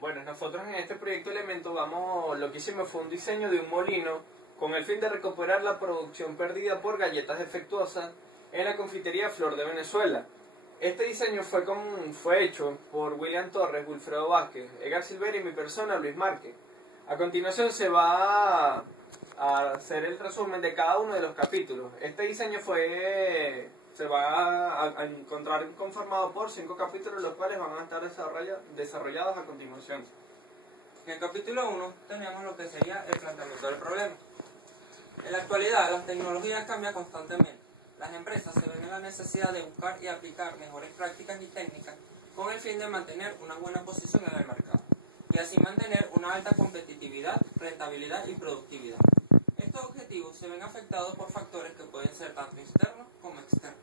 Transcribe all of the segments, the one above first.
Bueno, nosotros en este proyecto Elemento lo que hicimos fue un diseño de un molino con el fin de recuperar la producción perdida por galletas defectuosas en la confitería Flor de Venezuela. Este diseño fue hecho por William Torres, Wilfredo Vázquez, Edgar Silvera y mi persona, Luis Márquez. A continuación se va a hacer el resumen de cada uno de los capítulos. Este diseño se va a encontrar conformado por 5 capítulos, los cuales van a estar desarrollados a continuación. En el capítulo 1 tenemos lo que sería el planteamiento del problema. En la actualidad, las tecnologías cambian constantemente. Las empresas se ven en la necesidad de buscar y aplicar mejores prácticas y técnicas con el fin de mantener una buena posición en el mercado y así mantener una alta competitividad, rentabilidad y productividad. Estos objetivos se ven afectados por factores que pueden ser tanto externos como externos,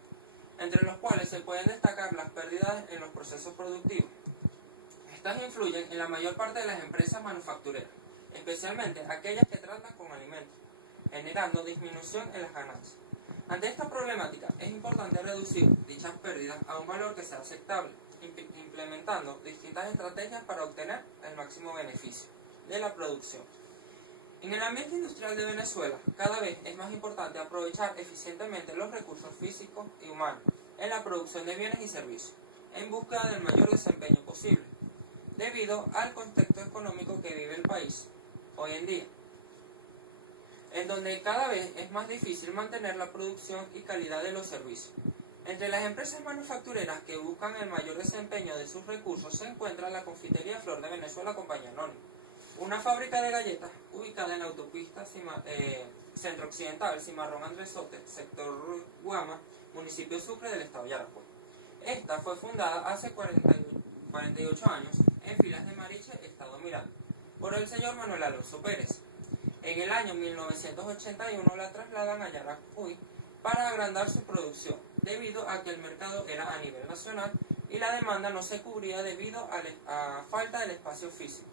entre los cuales se pueden destacar las pérdidas en los procesos productivos. Estas influyen en la mayor parte de las empresas manufactureras, especialmente aquellas que tratan con alimentos, generando disminución en las ganancias. Ante esta problemática, es importante reducir dichas pérdidas a un valor que sea aceptable, implementando distintas estrategias para obtener el máximo beneficio de la producción. En el ambiente industrial de Venezuela, cada vez es más importante aprovechar eficientemente los recursos físicos y humanos en la producción de bienes y servicios, en búsqueda del mayor desempeño posible, debido al contexto económico que vive el país hoy en día, en donde cada vez es más difícil mantener la producción y calidad de los servicios. Entre las empresas manufactureras que buscan el mayor desempeño de sus recursos se encuentra la confitería Flor de Venezuela Compañía Anónima, una fábrica de galletas ubicada en la autopista centro-occidental Cimarrón Andresote, sector Guama, municipio Sucre del estado Yaracuy. Esta fue fundada hace 48 años en Filas de Mariche, estado Miranda, por el señor Manuel Alonso Pérez. En el año 1981 la trasladan a Yaracuy para agrandar su producción, debido a que el mercado era a nivel nacional y la demanda no se cubría debido a falta del espacio físico.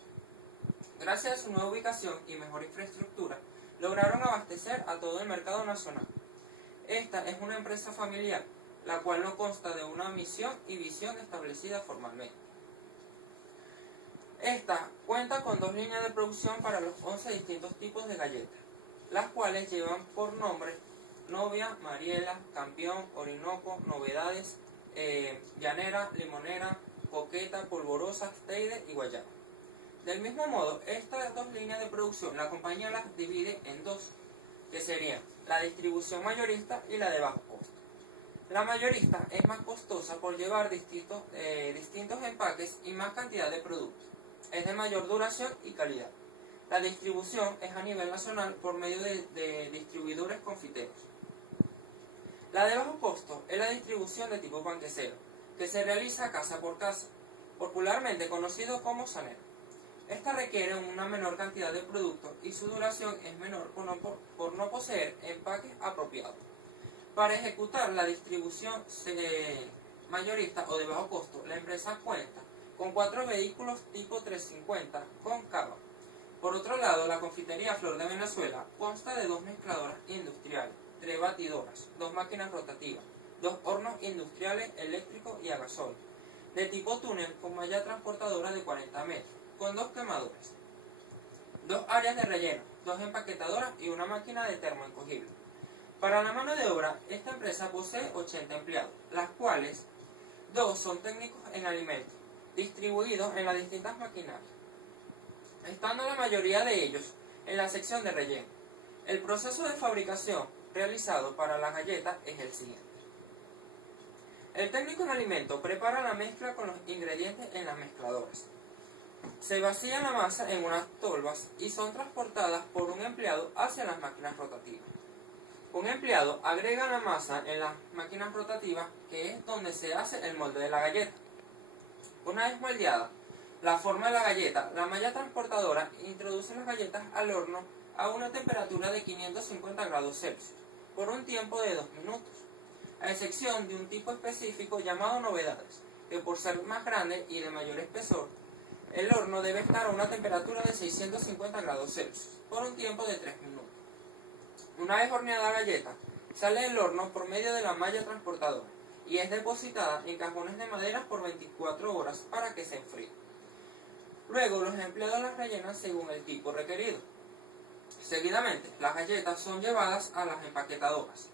Gracias a su nueva ubicación y mejor infraestructura, lograron abastecer a todo el mercado nacional. Esta es una empresa familiar, la cual no consta de una misión y visión establecida formalmente. Esta cuenta con 2 líneas de producción para los 11 distintos tipos de galletas, las cuales llevan por nombre Novia, Mariela, Campeón, Orinoco, Novedades, Llanera, Limonera, Coqueta, Polvorosa, Teide y Guayaba. Del mismo modo, estas 2 líneas de producción la compañía las divide en 2, que serían la distribución mayorista y la de bajo costo. La mayorista es más costosa por llevar distintos empaques y más cantidad de productos. Es de mayor duración y calidad. La distribución es a nivel nacional por medio de distribuidores confiteros. La de bajo costo es la distribución de tipo banquecero, que se realiza casa por casa, popularmente conocido como sanero. Esta requiere una menor cantidad de productos y su duración es menor por no poseer empaques apropiados. Para ejecutar la distribución mayorista o de bajo costo, la empresa cuenta con 4 vehículos tipo 350 con cava. Por otro lado, la confitería Flor de Venezuela consta de 2 mezcladoras industriales, 3 batidoras, 2 máquinas rotativas, 2 hornos industriales eléctricos y a gasoil, de tipo túnel con malla transportadora de 40 metros, con 2 quemadores, 2 áreas de relleno, 2 empaquetadoras y una máquina de termoencogible. Para la mano de obra, esta empresa posee 80 empleados, las cuales 2 son técnicos en alimentos, distribuidos en las distintas maquinarias, estando la mayoría de ellos en la sección de relleno. El proceso de fabricación realizado para las galletas es el siguiente. El técnico en alimentos prepara la mezcla con los ingredientes en las mezcladoras. Se vacía la masa en unas tolvas y son transportadas por un empleado hacia las máquinas rotativas. Un empleado agrega la masa en las máquinas rotativas, que es donde se hace el molde de la galleta. Una vez moldeada la forma de la galleta, la malla transportadora introduce las galletas al horno a una temperatura de 550 grados Celsius por un tiempo de 2 minutos, a excepción de un tipo específico llamado Novedades, que por ser más grande y de mayor espesor, el horno debe estar a una temperatura de 650 grados Celsius por un tiempo de 3 minutos. Una vez horneada la galleta, sale del horno por medio de la malla transportadora y es depositada en cajones de madera por 24 horas para que se enfríe. Luego los empleados las rellenan según el tipo requerido. Seguidamente, las galletas son llevadas a las empaquetadoras.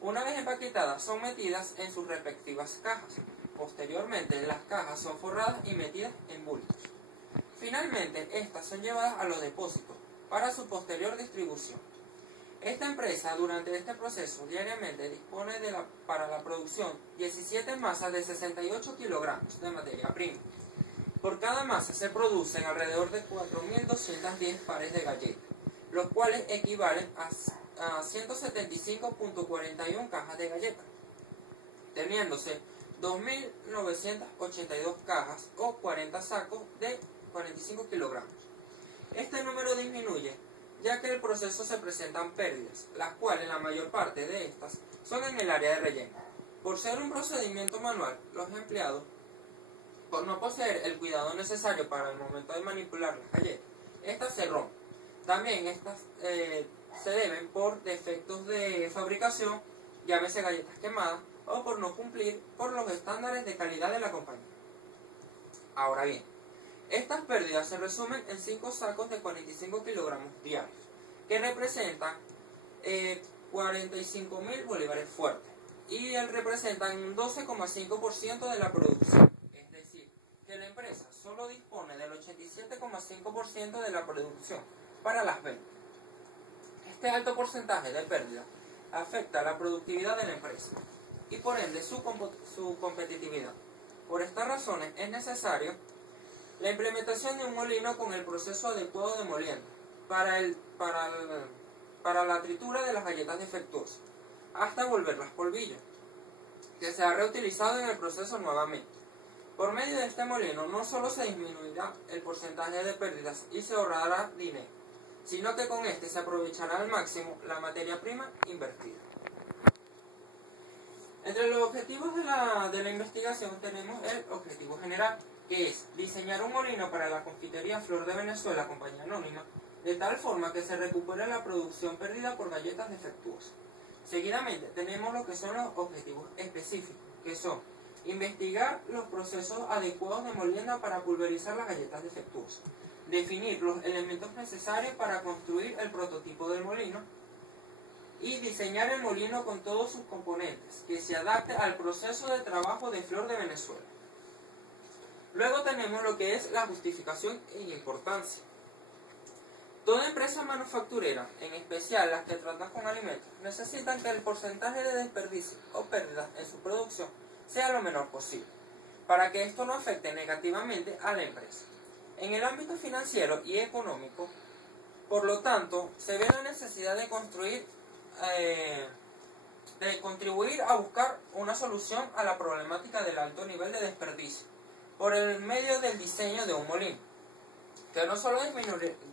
Una vez empaquetadas, son metidas en sus respectivas cajas. Posteriormente, las cajas son forradas y metidas en bultos. Finalmente, estas son llevadas a los depósitos para su posterior distribución. Esta empresa, durante este proceso, diariamente dispone para la producción 17 masas de 68 kilogramos de materia prima. Por cada masa se producen alrededor de 4.210 pares de galletas, los cuales equivalen a 175.41 cajas de galletas, teniéndose 2.982 cajas o 40 sacos de 45 kilogramos. Este número disminuye ya que en el proceso se presentan pérdidas, las cuales la mayor parte de estas son en el área de relleno. Por ser un procedimiento manual, los empleados, por no poseer el cuidado necesario para el momento de manipular las galletas, estas se rompen. También estas se deben por defectos de fabricación, llámese galletas quemadas, o por no cumplir por los estándares de calidad de la compañía. Ahora bien, estas pérdidas se resumen en 5 sacos de 45 kilogramos diarios, que representan 45.000 bolívares fuertes, y representan un 12,5% de la producción. Es decir, que la empresa solo dispone del 87,5% de la producción para las ventas. Este alto porcentaje de pérdida afecta la productividad de la empresa y por ende su competitividad. Por estas razones es necesario la implementación de un molino con el proceso adecuado de molienda para la tritura de las galletas defectuosas, hasta volverlas polvillo, que sea reutilizado en el proceso nuevamente. Por medio de este molino no solo se disminuirá el porcentaje de pérdidas y se ahorrará dinero, sino que con este se aprovechará al máximo la materia prima invertida. Entre los objetivos de la investigación tenemos el objetivo general, que es diseñar un molino para la confitería Flor de Venezuela, compañía anónima, de tal forma que se recupere la producción perdida por galletas defectuosas. Seguidamente tenemos lo que son los objetivos específicos, que son investigar los procesos adecuados de molienda para pulverizar las galletas defectuosas, definir los elementos necesarios para construir el prototipo del molino y diseñar el molino con todos sus componentes, que se adapte al proceso de trabajo de Flor de Venezuela. Luego tenemos lo que es la justificación e importancia. Toda empresa manufacturera, en especial las que tratan con alimentos, necesitan que el porcentaje de desperdicio o pérdidas en su producción sea lo menor posible, para que esto no afecte negativamente a la empresa. En el ámbito financiero y económico, por lo tanto, se ve la necesidad de contribuir a buscar una solución a la problemática del alto nivel de desperdicio por el medio del diseño de un molino, que no solo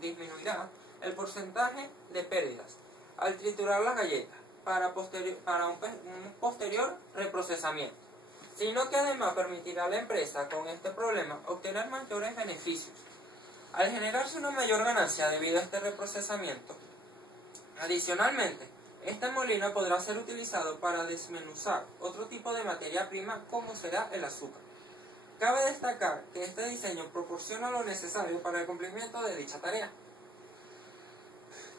disminuirá el porcentaje de pérdidas al triturar las galletas para un posterior reprocesamiento, sino que además permitirá a la empresa con este problema obtener mayores beneficios, al generarse una mayor ganancia debido a este reprocesamiento. Adicionalmente, este molino podrá ser utilizado para desmenuzar otro tipo de materia prima como será el azúcar. Cabe destacar que este diseño proporciona lo necesario para el cumplimiento de dicha tarea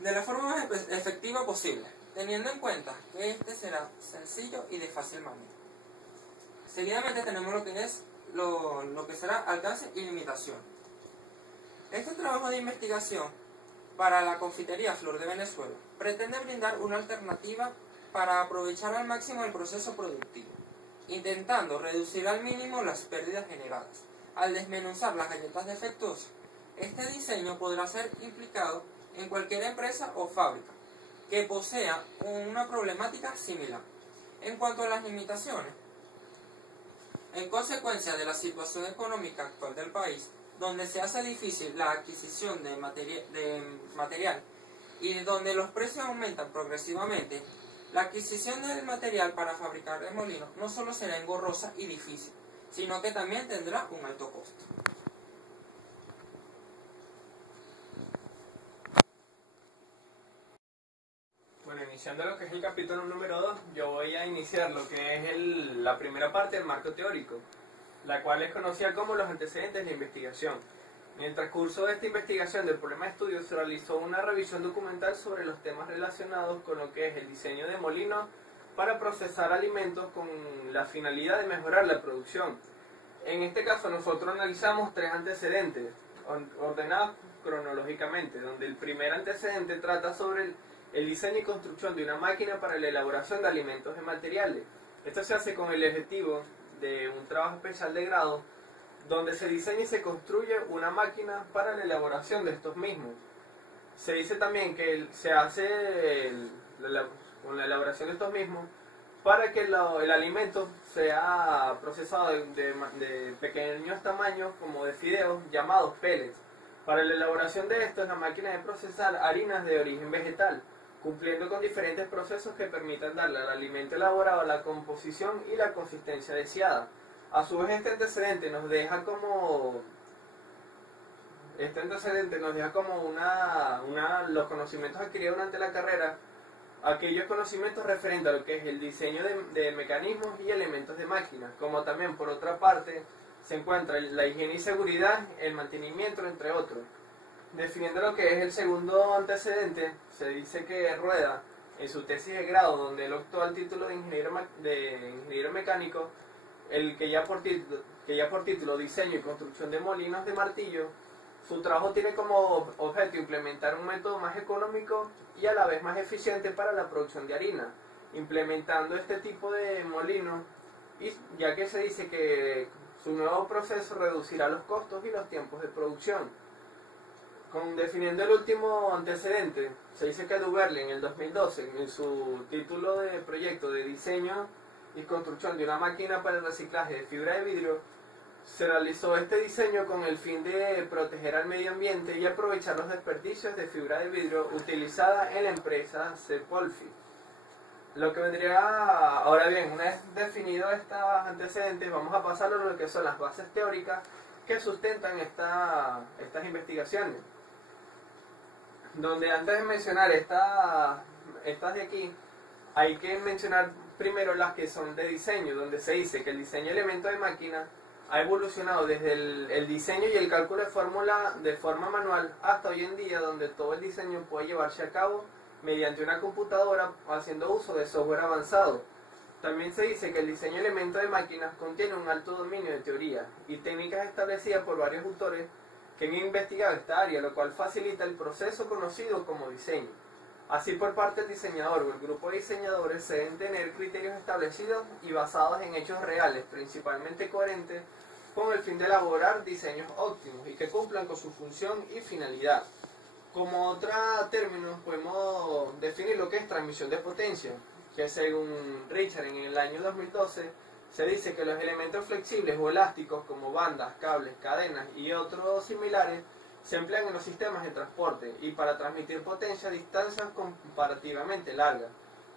de la forma más efectiva posible, teniendo en cuenta que este será sencillo y de fácil manejo. Seguidamente tenemos lo que es lo que será alcance y limitación. Este trabajo de investigación para la confitería Flor de Venezuela pretende brindar una alternativa para aprovechar al máximo el proceso productivo, intentando reducir al mínimo las pérdidas generadas al desmenuzar las galletas defectuosas. Este diseño podrá ser implicado en cualquier empresa o fábrica que posea una problemática similar. En cuanto a las limitaciones, en consecuencia de la situación económica actual del país, donde se hace difícil la adquisición de material y donde los precios aumentan progresivamente, la adquisición del material para fabricar el molino no solo será engorrosa y difícil, sino que también tendrá un alto costo. Bueno, iniciando lo que es el capítulo número 2, yo voy a iniciar lo que es la primera parte del marco teórico, la cual es conocida como los antecedentes de la investigación. En el transcurso de esta investigación del problema de estudio se realizó una revisión documental sobre los temas relacionados con lo que es el diseño de molinos para procesar alimentos con la finalidad de mejorar la producción. En este caso nosotros analizamos 3 antecedentes, ordenados cronológicamente, donde el primer antecedente trata sobre el diseño y construcción de una máquina para la elaboración de alimentos y materiales. Esto se hace con el objetivo de un trabajo especial de grado, donde se diseña y se construye una máquina para la elaboración de estos mismos. Se dice también que se hace con la elaboración de estos mismos para que el alimento sea procesado de pequeños tamaños como de fideos llamados pellets. Para la elaboración de estos, la máquina debe procesar harinas de origen vegetal, cumpliendo con diferentes procesos que permitan darle al alimento elaborado la composición y la consistencia deseada. A su vez, este antecedente nos deja como los conocimientos adquiridos durante la carrera, aquellos conocimientos referentes a lo que es el diseño de mecanismos y elementos de máquinas, como también por otra parte se encuentra la higiene y seguridad, el mantenimiento, entre otros. Definiendo lo que es el segundo antecedente, se dice que Rueda, en su tesis de grado, donde él optó al título de ingeniero mecánico, que ya por título diseño y construcción de molinos de martillo, su trabajo tiene como objeto implementar un método más económico y a la vez más eficiente para la producción de harina, implementando este tipo de molinos, ya que se dice que su nuevo proceso reducirá los costos y los tiempos de producción. Definiendo el último antecedente, se dice que Duverly en el 2012, en su título de proyecto de diseño y construcción de una máquina para el reciclaje de fibra de vidrio, se realizó este diseño con el fin de proteger al medio ambiente y aprovechar los desperdicios de fibra de vidrio utilizada en la empresa Sepolfi. Lo que vendría, ahora bien, una vez definido estos antecedentes, vamos a pasar a lo que son las bases teóricas que sustentan estas investigaciones. Donde antes de mencionar estas de aquí, hay que mencionar primero las que son de diseño, donde se dice que el diseño de elementos de máquina ha evolucionado desde el diseño y el cálculo de fórmula de forma manual hasta hoy en día, donde todo el diseño puede llevarse a cabo mediante una computadora haciendo uso de software avanzado. También se dice que el diseño de elementos de máquinas contiene un alto dominio de teoría y técnicas establecidas por varios autores que han investigado esta área, lo cual facilita el proceso conocido como diseño. Así, por parte del diseñador o el grupo de diseñadores se deben tener criterios establecidos y basados en hechos reales, principalmente coherentes, con el fin de elaborar diseños óptimos y que cumplan con su función y finalidad. Como otro término, podemos definir lo que es transmisión de potencia, que según Richard en el año 2012, se dice que los elementos flexibles o elásticos como bandas, cables, cadenas y otros similares se emplean en los sistemas de transporte y para transmitir potencia a distancias comparativamente largas.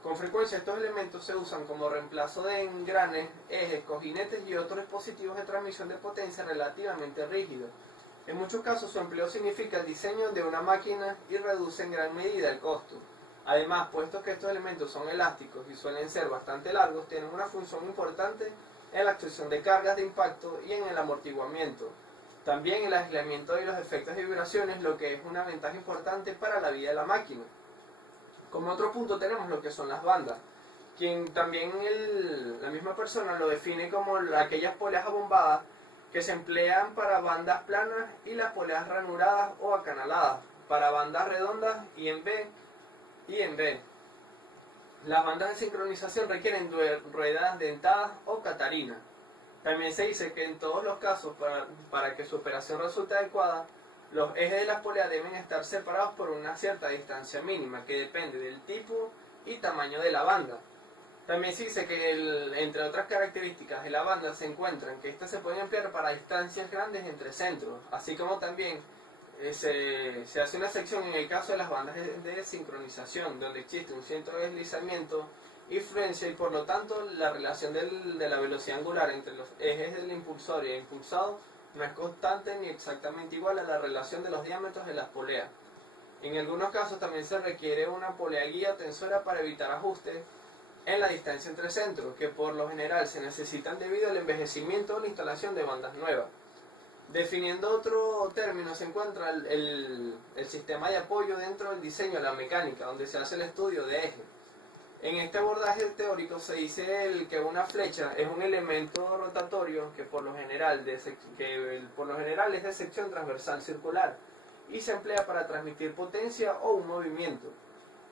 Con frecuencia estos elementos se usan como reemplazo de engranes, ejes, cojinetes y otros dispositivos de transmisión de potencia relativamente rígidos. En muchos casos su empleo significa el diseño de una máquina y reduce en gran medida el costo. Además, puesto que estos elementos son elásticos y suelen ser bastante largos, tienen una función importante en la absorción de cargas de impacto y en el amortiguamiento. También el aislamiento y los efectos de vibraciones, lo que es una ventaja importante para la vida de la máquina. Como otro punto tenemos lo que son las bandas, quien también la misma persona lo define como aquellas poleas abombadas que se emplean para bandas planas y las poleas ranuradas o acanaladas, para bandas redondas y en B. Las bandas de sincronización requieren ruedas dentadas o catarinas. También se dice que en todos los casos, para que su operación resulte adecuada, los ejes de las poleas deben estar separados por una cierta distancia mínima, que depende del tipo y tamaño de la banda. También se dice que, entre otras características de la banda, se encuentran que estas se pueden emplear para distancias grandes entre centros, así como también se hace una sección en el caso de las bandas de sincronización, donde existe un centro de deslizamiento y fluencia y por lo tanto la relación de la velocidad angular entre los ejes del impulsor y el impulsado no es constante ni exactamente igual a la relación de los diámetros de las poleas. En algunos casos también se requiere una polea guía o tensora para evitar ajustes en la distancia entre centros, que por lo general se necesitan debido al envejecimiento o la instalación de bandas nuevas. Definiendo otro término se encuentra el sistema de apoyo dentro del diseño de la mecánica, donde se hace el estudio de eje. En este abordaje teórico se dice que una flecha es un elemento rotatorio que por lo general es de sección transversal circular y se emplea para transmitir potencia o un movimiento.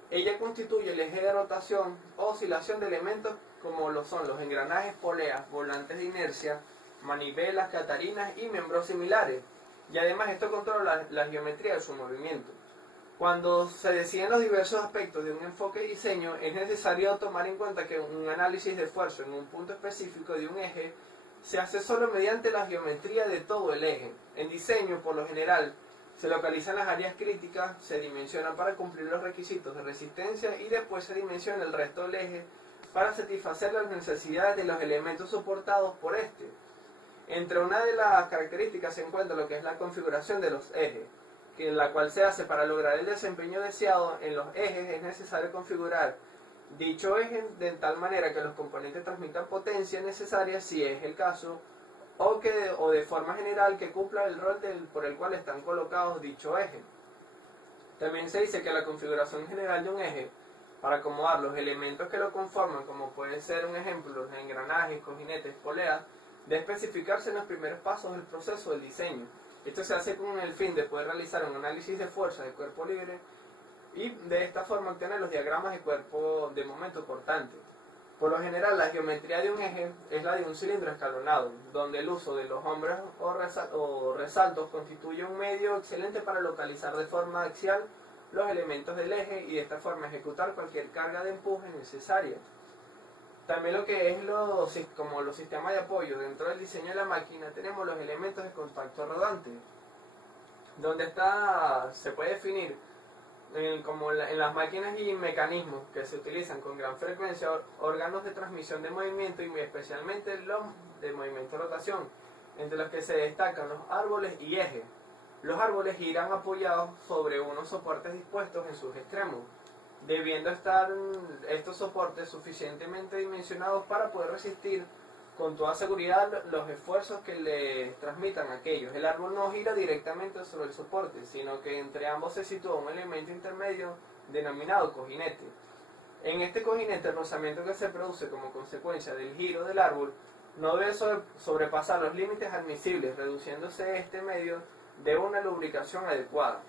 Ella constituye el eje de rotación o oscilación de elementos como lo son los engranajes, poleas, volantes de inercia, manivelas, catarinas y miembros similares. Y además esto controla la geometría de su movimiento. Cuando se deciden los diversos aspectos de un enfoque de diseño, es necesario tomar en cuenta que un análisis de esfuerzo en un punto específico de un eje se hace solo mediante la geometría de todo el eje. En diseño, por lo general, se localizan las áreas críticas, se dimensionan para cumplir los requisitos de resistencia y después se dimensiona el resto del eje para satisfacer las necesidades de los elementos soportados por este. Entre una de las características se encuentra lo que es la configuración de los ejes, en la cual se hace para lograr el desempeño deseado en los ejes. Es necesario configurar dicho eje de tal manera que los componentes transmitan potencia necesaria si es el caso, o de forma general que cumpla el rol por el cual están colocados dicho eje. También se dice que la configuración general de un eje, para acomodar los elementos que lo conforman, como puede ser un ejemplo, los engranajes, cojinetes, poleas, debe especificarse en los primeros pasos del proceso del diseño. Esto se hace con el fin de poder realizar un análisis de fuerza de cuerpo libre y de esta forma obtener los diagramas de cuerpo de momento cortante. Por lo general, la geometría de un eje es la de un cilindro escalonado, donde el uso de los hombros o resaltos constituye un medio excelente para localizar de forma axial los elementos del eje y de esta forma ejecutar cualquier carga de empuje necesaria. También lo que es como los sistemas de apoyo dentro del diseño de la máquina, tenemos los elementos de contacto rodante, donde se puede definir como en las máquinas y mecanismos que se utilizan con gran frecuencia órganos de transmisión de movimiento y muy especialmente los de movimiento de rotación, entre los que se destacan los árboles y ejes. Los árboles irán apoyados sobre unos soportes dispuestos en sus extremos, debiendo estar estos soportes suficientemente dimensionados para poder resistir con toda seguridad los esfuerzos que le transmitan aquellos. El árbol no gira directamente sobre el soporte, sino que entre ambos se sitúa un elemento intermedio denominado cojinete. En este cojinete, el rozamiento que se produce como consecuencia del giro del árbol no debe sobrepasar los límites admisibles, reduciéndose este medio de una lubricación adecuada.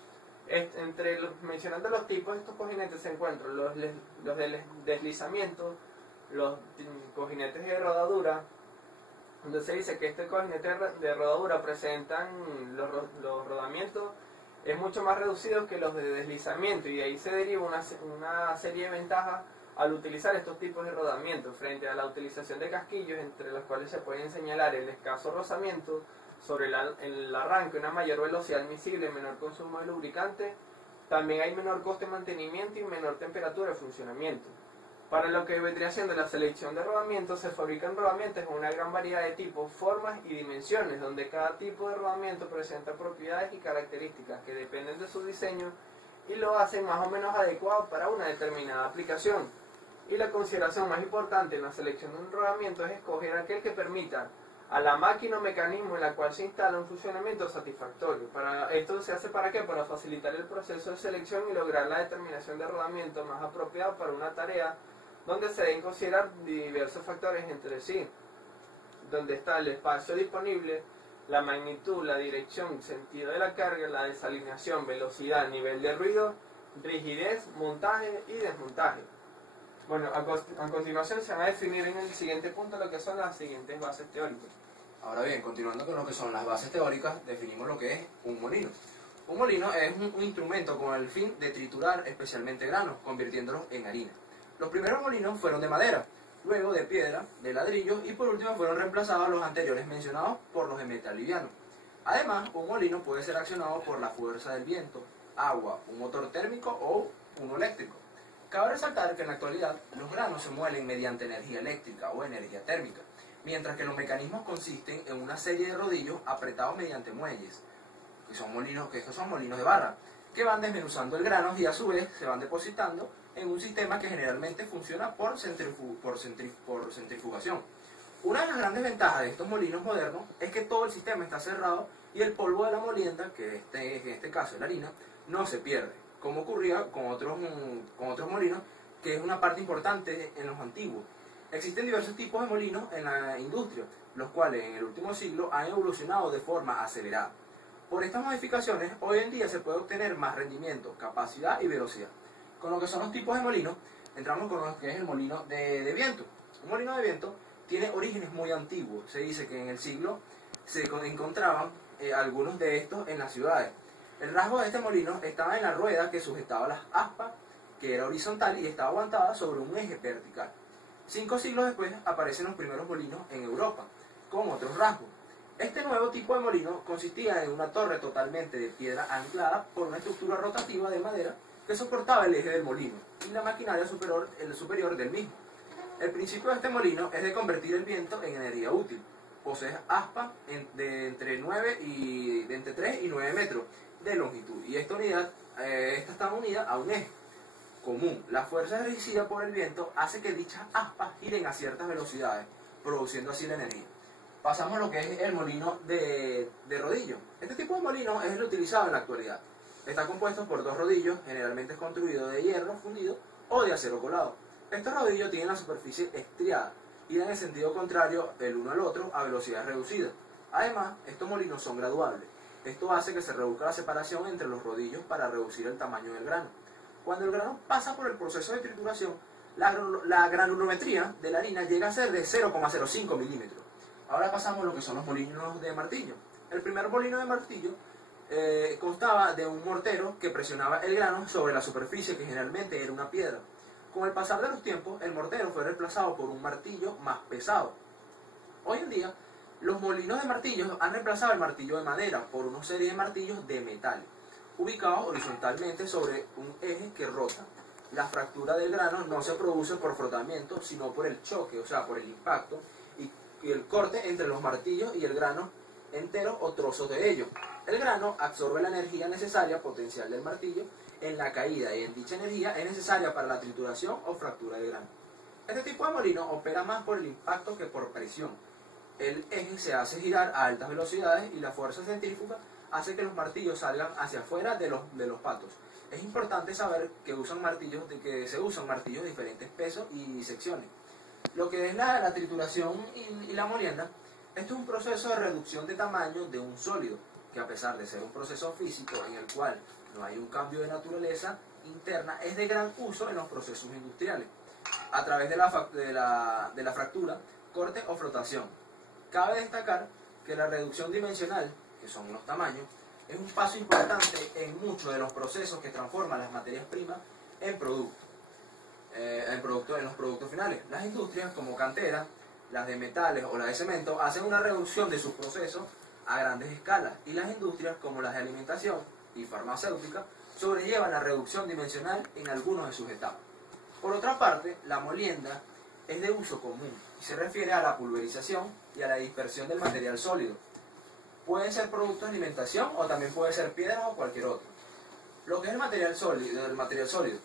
Mencionando los tipos de estos cojinetes se encuentran los de deslizamiento, los cojinetes de rodadura, donde se dice que este cojinete de rodadura presentan los rodamientos es mucho más reducidos que los de deslizamiento, y de ahí se deriva una serie de ventajas al utilizar estos tipos de rodamiento frente a la utilización de casquillos, entre los cuales se pueden señalar el escaso rozamiento sobre el arranque, una mayor velocidad admisible, menor consumo de lubricante. También hay menor coste de mantenimiento y menor temperatura de funcionamiento. Para lo que vendría siendo la selección de rodamientos, se fabrican rodamientos en una gran variedad de tipos, formas y dimensiones, donde cada tipo de rodamiento presenta propiedades y características que dependen de su diseño y lo hacen más o menos adecuado para una determinada aplicación. Y la consideración más importante en la selección de un rodamiento es escoger aquel que permita a la máquina o mecanismo en la cual se instala un funcionamiento satisfactorio. Esto se hace ¿para qué? Para facilitar el proceso de selección y lograr la determinación de rodamiento más apropiado para una tarea, donde se deben considerar diversos factores entre sí, donde está el espacio disponible, la magnitud, la dirección, sentido de la carga, la desalineación, velocidad, nivel de ruido, rigidez, montaje y desmontaje. Bueno, a continuación se van a definir en el siguiente punto lo que son las siguientes bases teóricas. Ahora bien, continuando con lo que son las bases teóricas, definimos lo que es un molino. Un molino es un instrumento con el fin de triturar especialmente granos, convirtiéndolos en harina. Los primeros molinos fueron de madera, luego de piedra, de ladrillo y por último fueron reemplazados los anteriores mencionados por los de metal liviano. Además, un molino puede ser accionado por la fuerza del viento, agua, un motor térmico o uno eléctrico. Cabe resaltar que en la actualidad los granos se muelen mediante energía eléctrica o energía térmica, mientras que los mecanismos consisten en una serie de rodillos apretados mediante muelles, que son molinos de barra, que van desmenuzando el grano y a su vez se van depositando en un sistema que generalmente funciona por centrifugación. Una de las grandes ventajas de estos molinos modernos es que todo el sistema está cerrado y el polvo de la molienda, que en este caso es la harina, no se pierde, como ocurría con otros molinos, que es una parte importante en los antiguos. Existen diversos tipos de molinos en la industria, los cuales en el último siglo han evolucionado de forma acelerada. Por estas modificaciones, hoy en día se puede obtener más rendimiento, capacidad y velocidad. Con lo que son los tipos de molinos, entramos con lo que es el molino de viento. Un molino de viento tiene orígenes muy antiguos. Se dice que en el siglo se encontraban algunos de estos en las ciudades. El rasgo de este molino estaba en la rueda que sujetaba las aspas, que era horizontal y estaba aguantada sobre un eje vertical. 5 siglos después aparecen los primeros molinos en Europa, con otros rasgos. Este nuevo tipo de molino consistía en una torre totalmente de piedra anclada por una estructura rotativa de madera que soportaba el eje del molino y la maquinaria superior del mismo. El principio de este molino es de convertir el viento en energía útil. Posee aspas de entre 3 y 9 metros de longitud y esta está unida a un eje común. La fuerza ejercida por el viento hace que dichas aspas giren a ciertas velocidades, produciendo así la energía. Pasamos a lo que es el molino de rodillo. Este tipo de molino es el utilizado en la actualidad. Está compuesto por 2 rodillos, generalmente es construido de hierro fundido o de acero colado. Estos rodillos tienen la superficie estriada y dan el sentido contrario el uno al otro a velocidades reducidas. Además, estos molinos son graduables. Esto hace que se reduzca la separación entre los rodillos para reducir el tamaño del grano. Cuando el grano pasa por el proceso de trituración, la granulometría de la harina llega a ser de 0,05 milímetros. Ahora pasamos a lo que son los molinos de martillo. El primer molino de martillo constaba de un mortero que presionaba el grano sobre la superficie, que generalmente era una piedra. Con el pasar de los tiempos, el mortero fue reemplazado por un martillo más pesado. Hoy en día, los molinos de martillos han reemplazado el martillo de madera por una serie de martillos de metal, ubicados horizontalmente sobre un eje que rota. La fractura del grano no se produce por frotamiento, sino por el choque, o sea, por el impacto y el corte entre los martillos y el grano entero o trozos de ellos. El grano absorbe la energía necesaria potencial del martillo en la caída y en dicha energía es necesaria para la trituración o fractura de grano. Este tipo de molino opera más por el impacto que por presión. El eje se hace girar a altas velocidades y la fuerza centrífuga hace que los martillos salgan hacia afuera de los patos. Es importante saber que se usan martillos de diferentes pesos y secciones. Lo que es la trituración y la molienda, esto es un proceso de reducción de tamaño de un sólido, que a pesar de ser un proceso físico en el cual no hay un cambio de naturaleza interna, es de gran uso en los procesos industriales, a través de la fractura, corte o flotación. Cabe destacar que la reducción dimensional, que son los tamaños, es un paso importante en muchos de los procesos que transforman las materias primas en productos. En los productos finales. Las industrias como cantera, las de metales o las de cemento hacen una reducción de sus procesos a grandes escalas y las industrias como las de alimentación y farmacéutica sobrellevan la reducción dimensional en algunos de sus etapas. Por otra parte, la molienda es de uso común y se refiere a la pulverización y a la dispersión del material sólido. Pueden ser productos de alimentación o también puede ser piedras o cualquier otro. Lo que es el material sólido.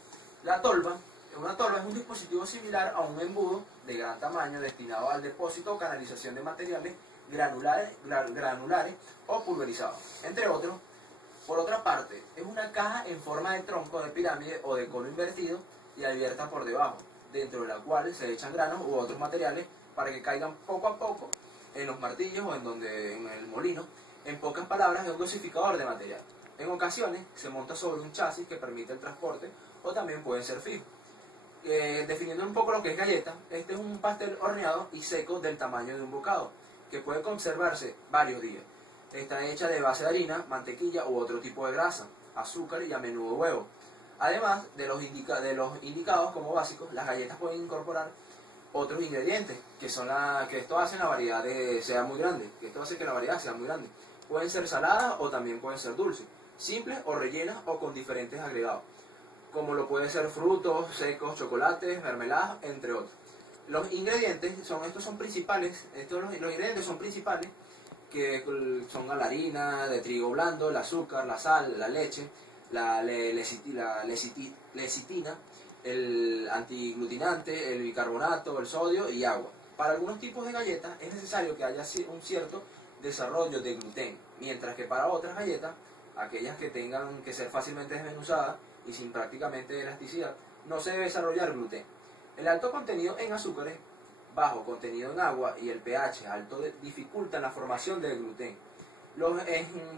Una tolva es un dispositivo similar a un embudo de gran tamaño destinado al depósito o canalización de materiales granulares o pulverizados, entre otros. Por otra parte, es una caja en forma de tronco de pirámide o de cono invertido y abierta por debajo, dentro de la cual se echan granos u otros materiales para que caigan poco a poco en los martillos o en el molino. En pocas palabras, es un dosificador de material. En ocasiones se monta sobre un chasis que permite el transporte o también puede ser fijo. Definiendo un poco lo que es galleta, este es un pastel horneado y seco del tamaño de un bocado, que puede conservarse varios días. Está hecha de base de harina, mantequilla u otro tipo de grasa, azúcar y a menudo huevo. Además de los indicados como básicos, las galletas pueden incorporar otros ingredientes, que esto hace que la variedad sea muy grande. Pueden ser saladas o también pueden ser dulces, simples o rellenas o con diferentes agregados, como lo pueden ser frutos secos, chocolates, mermeladas, entre otros. Los ingredientes son principales, los ingredientes son principales, que son la harina de trigo blando, el azúcar, la sal, la leche, la lecitina, el antiglutinante, el bicarbonato, el sodio y agua. Para algunos tipos de galletas es necesario que haya un cierto desarrollo de gluten, mientras que para otras galletas, aquellas que tengan que ser fácilmente desmenuzadas y sin prácticamente elasticidad, no se debe desarrollar gluten. El alto contenido en azúcares, bajo contenido en agua y el pH alto dificultan la formación del gluten. Los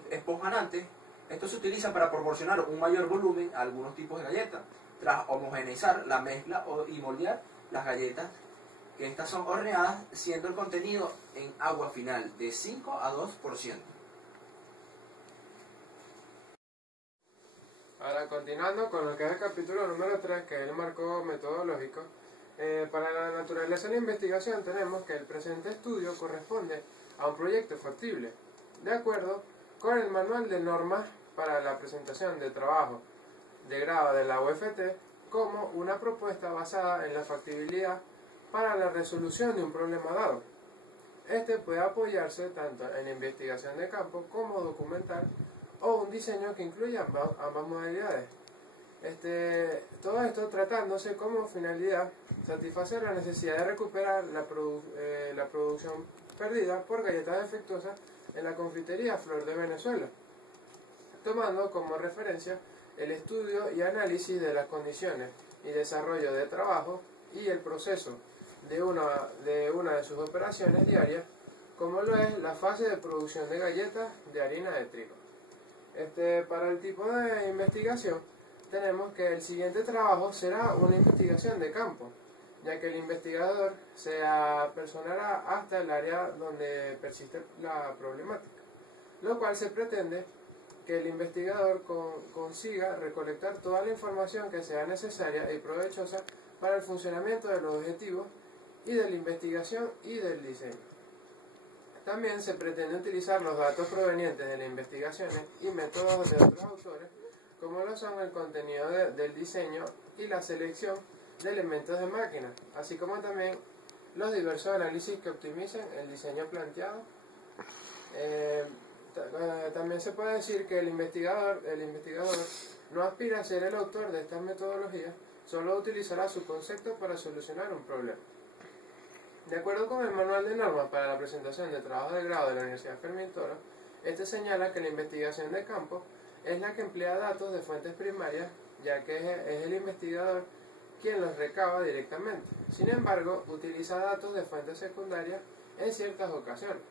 esponjanantes, esto se utiliza para proporcionar un mayor volumen a algunos tipos de galletas, tras homogeneizar la mezcla y moldear las galletas, que estas son horneadas, siendo el contenido en agua final de 5 a 2%. Ahora, continuando con lo que es el capítulo número 3, que es el marco metodológico, para la naturaleza de la investigación tenemos que el presente estudio corresponde a un proyecto factible, de acuerdo con el manual de normas para la presentación de trabajo de grado de la UFT, como una propuesta basada en la factibilidad para la resolución de un problema dado. Este puede apoyarse tanto en investigación de campo como documental o un diseño que incluya ambas modalidades. Todo esto tratándose como finalidad satisfacer la necesidad de recuperar la producción perdida por galletas defectuosas en la confitería Flor de Venezuela, tomando como referencia el estudio y análisis de las condiciones y desarrollo de trabajo y el proceso de una de sus operaciones diarias, como lo es la fase de producción de galletas de harina de trigo. Para el tipo de investigación tenemos que el siguiente trabajo será una investigación de campo, ya que el investigador se apersonará hasta el área donde persiste la problemática, lo cual se pretende que el investigador consiga recolectar toda la información que sea necesaria y provechosa para el funcionamiento de los objetivos y de la investigación y del diseño. También se pretende utilizar los datos provenientes de las investigaciones y métodos de otros autores, como lo son el contenido del diseño y la selección de elementos de máquina, así como también los diversos análisis que optimicen el diseño planteado. También se puede decir que el investigador no aspira a ser el autor de estas metodologías, solo utilizará su concepto para solucionar un problema. De acuerdo con el manual de normas para la presentación de trabajo de grado de la Universidad Fermín Toro, este señala que la investigación de campo es la que emplea datos de fuentes primarias, ya que es el investigador quien los recaba directamente. Sin embargo, utiliza datos de fuentes secundarias en ciertas ocasiones.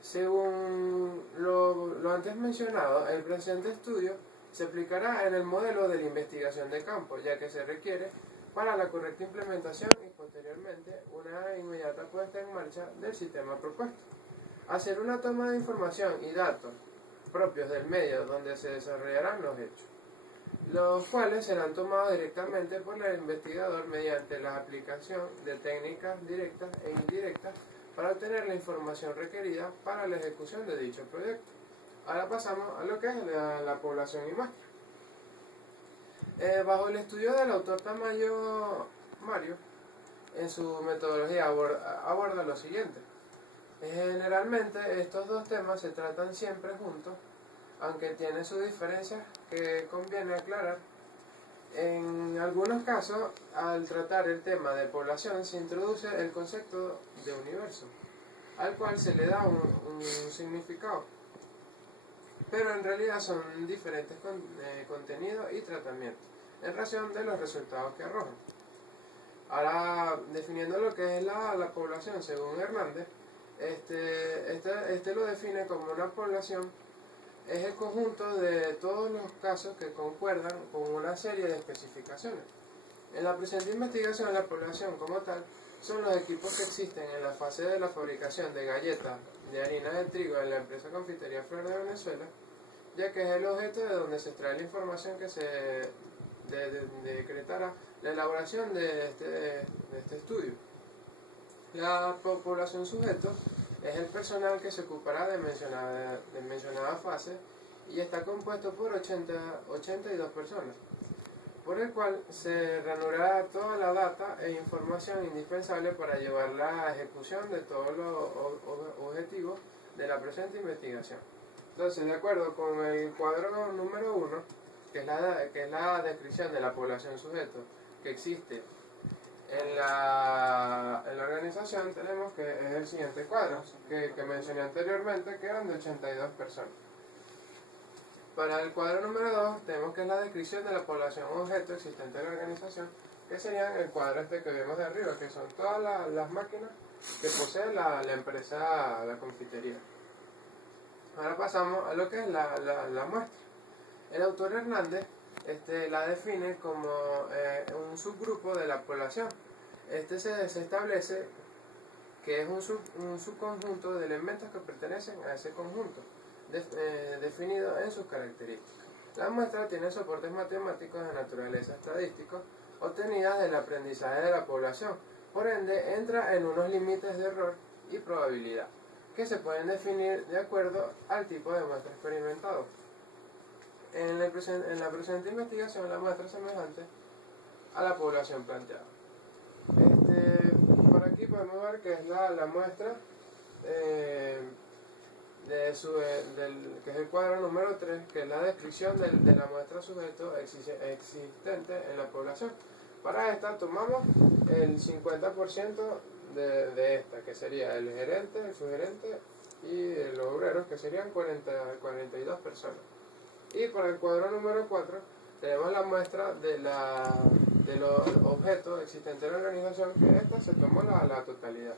Según lo antes mencionado, el presente estudio se aplicará en el modelo de la investigación de campo, ya que se requiere para la correcta implementación y posteriormente una inmediata puesta en marcha del sistema propuesto. Hacer una toma de información y datos propios del medio donde se desarrollarán los hechos, los cuales serán tomados directamente por el investigador mediante la aplicación de técnicas directas e indirectas para obtener la información requerida para la ejecución de dicho proyecto. Ahora pasamos a lo que es la población y muestra. Bajo el estudio del autor Tamayo Mario, en su metodología aborda lo siguiente. Generalmente estos dos temas se tratan siempre juntos, aunque tienen sus diferencias que conviene aclarar. En algunos casos, al tratar el tema de población, se introduce el concepto de universo, al cual se le da un significado, pero en realidad son diferentes contenidos y tratamientos en razón de los resultados que arrojan. Ahora, definiendo lo que es la población según Hernández, este lo define como una población es el conjunto de todos los casos que concuerdan con una serie de especificaciones. En la presente investigación, la población como tal son los equipos que existen en la fase de la fabricación de galletas de harina de trigo en la empresa Confitería Flor de Venezuela, ya que es el objeto de donde se extrae la información que se decretará la elaboración de este estudio. La población sujeto es el personal que se ocupará de mencionada fase y está compuesto por 82 personas, por el cual se reanudará toda la data e información indispensable para llevar la ejecución de todos los objetivos de la presente investigación. Entonces, de acuerdo con el cuadro número 1, que es la descripción de la población sujeto que existe En la organización tenemos que es el siguiente cuadro, que mencioné anteriormente, que eran de 82 personas. Para el cuadro número 2 tenemos que es la descripción de la población objeto existente en la organización, que serían el cuadro este que vemos de arriba, que son todas las máquinas que posee la empresa, la confitería. Ahora pasamos a lo que es la muestra. El autor Hernández la define como un subgrupo de la población. Se establece que es un subconjunto de elementos que pertenecen a ese conjunto, definido en sus características. La muestra tiene soportes matemáticos de naturaleza estadística obtenidas del aprendizaje de la población, por ende entra en unos límites de error y probabilidad, que se pueden definir de acuerdo al tipo de muestra experimentado. En la presente investigación, la muestra es semejante a la población planteada. Por aquí podemos ver que es la muestra que es el cuadro número 3, que es la descripción de la muestra sujeto existente en la población. Para esta tomamos el 50% de esta, que sería el gerente, el subgerente y los obreros, que serían 42 personas. Y para el cuadro número 4 tenemos la muestra de los objetos existentes en la organización, que esta se tomó la totalidad.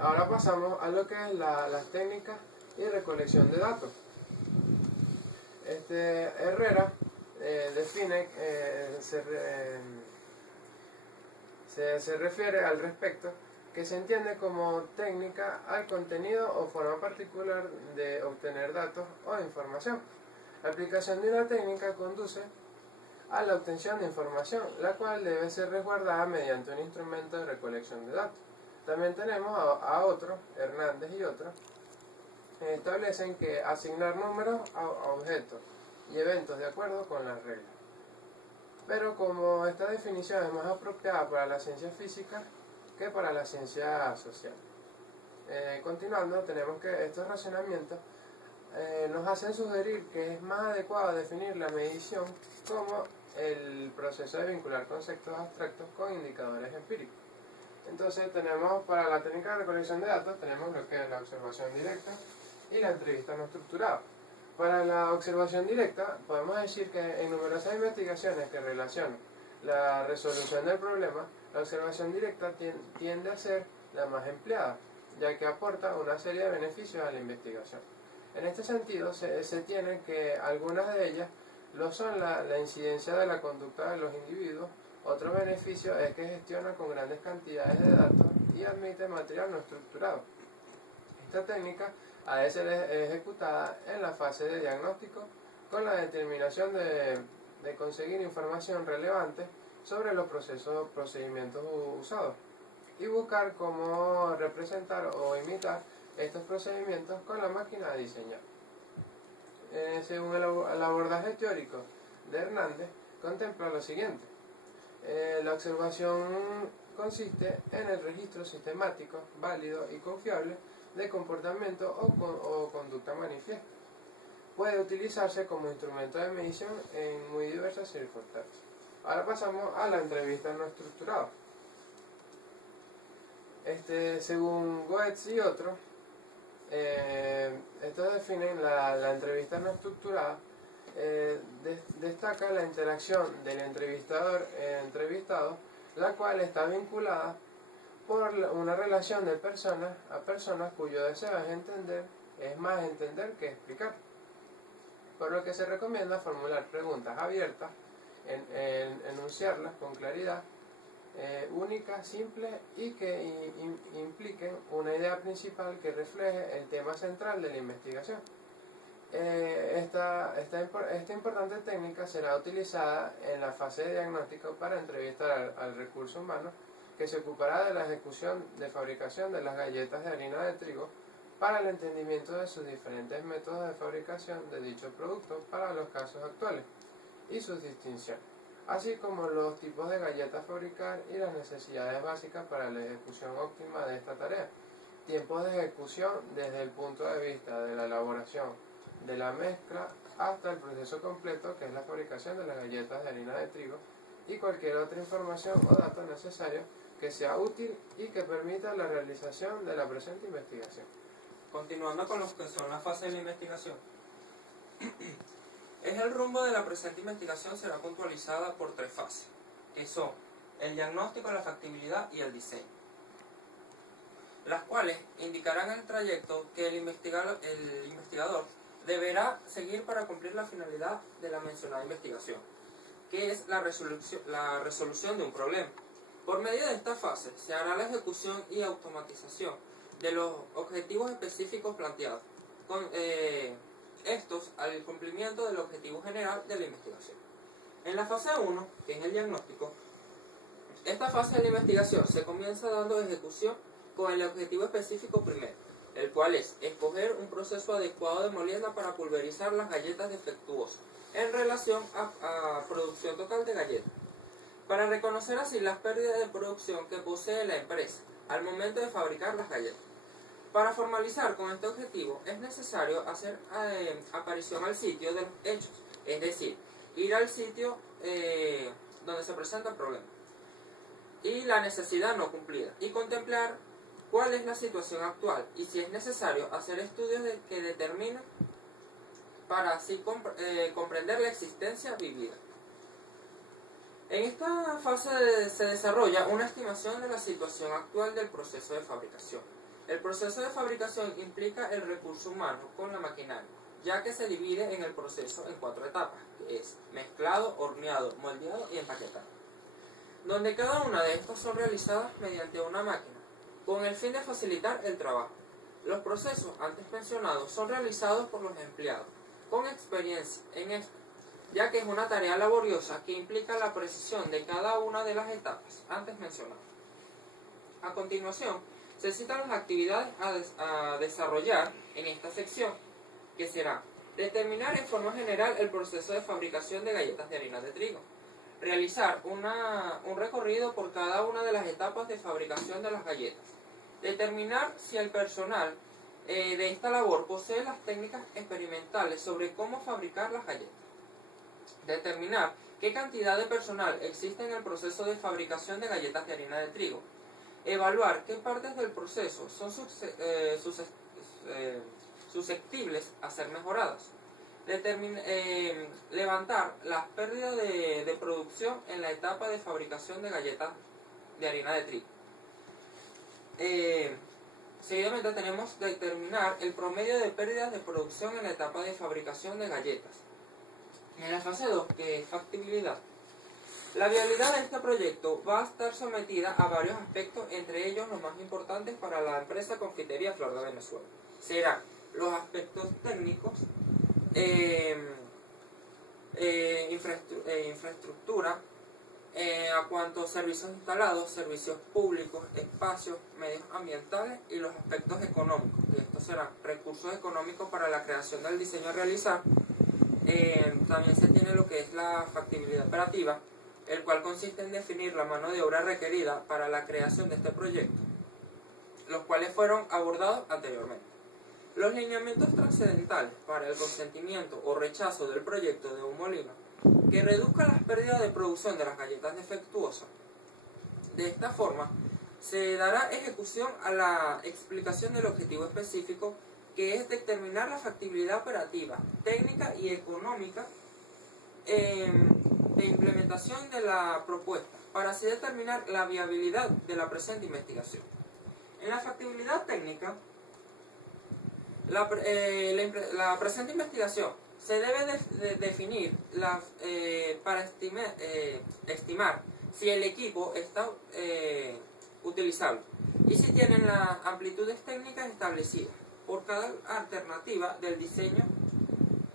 Ahora pasamos a lo que es las técnicas y recolección de datos. Herrera define, se refiere al respecto, que se entiende como técnica al contenido o forma particular de obtener datos o información. La aplicación de una técnica conduce a la obtención de información, la cual debe ser resguardada mediante un instrumento de recolección de datos. También tenemos a otro, Hernández y otros, establecen que asignar números a objetos y eventos de acuerdo con las reglas. Pero como esta definición es más apropiada para la ciencia física que para la ciencia social. Continuando, tenemos que estos razonamientos nos hacen sugerir que es más adecuado definir la medición como el proceso de vincular conceptos abstractos con indicadores empíricos. Entonces tenemos para la técnica de recolección de datos, tenemos lo que es la observación directa y la entrevista no estructurada. Para la observación directa podemos decir que en numerosas investigaciones que relacionan la resolución del problema, la observación directa tiende a ser la más empleada, ya que aporta una serie de beneficios a la investigación. En este sentido, se tiene que algunas de ellas lo son la incidencia de la conducta de los individuos. Otro beneficio es que gestiona con grandes cantidades de datos y admite material no estructurado. Esta técnica ha de ser ejecutada en la fase de diagnóstico con la determinación de conseguir información relevante sobre los procedimientos usados y buscar cómo representar o imitar estos procedimientos con la máquina a diseñar. Según el abordaje teórico de Hernández, contempla lo siguiente. La observación consiste en el registro sistemático, válido y confiable de comportamiento o conducta manifiesta. Puede utilizarse como instrumento de medición en muy diversas circunstancias. Ahora pasamos a la entrevista no estructurada. Según Goetz y otros, estos definen la entrevista no estructurada. Destaca la interacción del entrevistador e entrevistado, la cual está vinculada por una relación de personas a personas cuyo deseo es más entender que explicar, por lo que se recomienda formular preguntas abiertas, enunciarlas con claridad, únicas, simples y que impliquen una idea principal que refleje el tema central de la investigación. Esta importante técnica será utilizada en la fase de diagnóstico para entrevistar al recurso humano que se ocupará de la ejecución de fabricación de las galletas de harina de trigo para el entendimiento de sus diferentes métodos de fabricación de dicho producto para los casos actuales y sus distinciones, así como los tipos de galletas a fabricar y las necesidades básicas para la ejecución óptima de esta tarea, tiempos de ejecución desde el punto de vista de la elaboración de la mezcla hasta el proceso completo, que es la fabricación de las galletas de harina de trigo, y cualquier otra información o dato necesario que sea útil y que permita la realización de la presente investigación. Continuando con lo que son las fases de la investigación. El rumbo de la presente investigación será puntualizada por 3 fases, que son el diagnóstico, la factibilidad y el diseño, las cuales indicarán el trayecto que el investigador deberá seguir para cumplir la finalidad de la mencionada investigación, que es la resolución de un problema. Por medio de esta fase se hará la ejecución y automatización de los objetivos específicos planteados, con estos al cumplimiento del objetivo general de la investigación. En la fase 1, que es el diagnóstico, esta fase de la investigación se comienza dando ejecución con el objetivo específico primero, el cual es escoger un proceso adecuado de molienda para pulverizar las galletas defectuosas en relación a producción total de galletas, para reconocer así las pérdidas de producción que posee la empresa al momento de fabricar las galletas. Para formalizar con este objetivo es necesario hacer aparición al sitio de los hechos, es decir, ir al sitio donde se presenta el problema y la necesidad no cumplida, y contemplar cuál es la situación actual y si es necesario hacer estudios que determinen para así comprender la existencia vivida. En esta fase se desarrolla una estimación de la situación actual del proceso de fabricación. El proceso de fabricación implica el recurso humano con la maquinaria, ya que se divide en el proceso en 4 etapas, que es mezclado, horneado, moldeado y empaquetado, donde cada una de estas son realizadas mediante una máquina, con el fin de facilitar el trabajo. Los procesos antes mencionados son realizados por los empleados, con experiencia en esto, ya que es una tarea laboriosa que implica la precisión de cada una de las etapas antes mencionadas. A continuación, se citan las actividades a desarrollar en esta sección, que será determinar en forma general el proceso de fabricación de galletas de harina de trigo, realizar un recorrido por cada una de las etapas de fabricación de las galletas, determinar si el personal de esta labor posee las técnicas experimentales sobre cómo fabricar las galletas, determinar qué cantidad de personal existe en el proceso de fabricación de galletas de harina de trigo, evaluar qué partes del proceso son susceptibles a ser mejoradas, levantar las pérdidas de producción en la etapa de fabricación de galletas de harina de trigo. Seguidamente tenemos que determinar el promedio de pérdidas de producción en la etapa de fabricación de galletas. En la fase 2, que es factibilidad, la viabilidad de este proyecto va a estar sometida a varios aspectos, entre ellos los más importantes para la empresa Confitería Flor de Venezuela. Serán los aspectos técnicos, infraestructura, a cuanto a servicios instalados, servicios públicos, espacios, medios ambientales y los aspectos económicos. Y estos serán recursos económicos para la creación del diseño a realizar. También se tiene lo que es la factibilidad operativa, el cual consiste en definir la mano de obra requerida para la creación de este proyecto, los cuales fueron abordados anteriormente. Los lineamientos trascendentales para el consentimiento o rechazo del proyecto de un molino que reduzca las pérdidas de producción de las galletas defectuosas. De esta forma, se dará ejecución a la explicación del objetivo específico, que es determinar la factibilidad operativa, técnica y económica de implementación de la propuesta, para así determinar la viabilidad de la presente investigación. En la factibilidad técnica, la presente investigación se debe definir para estimar si el equipo está utilizable y si tienen las amplitudes técnicas establecidas por cada alternativa del diseño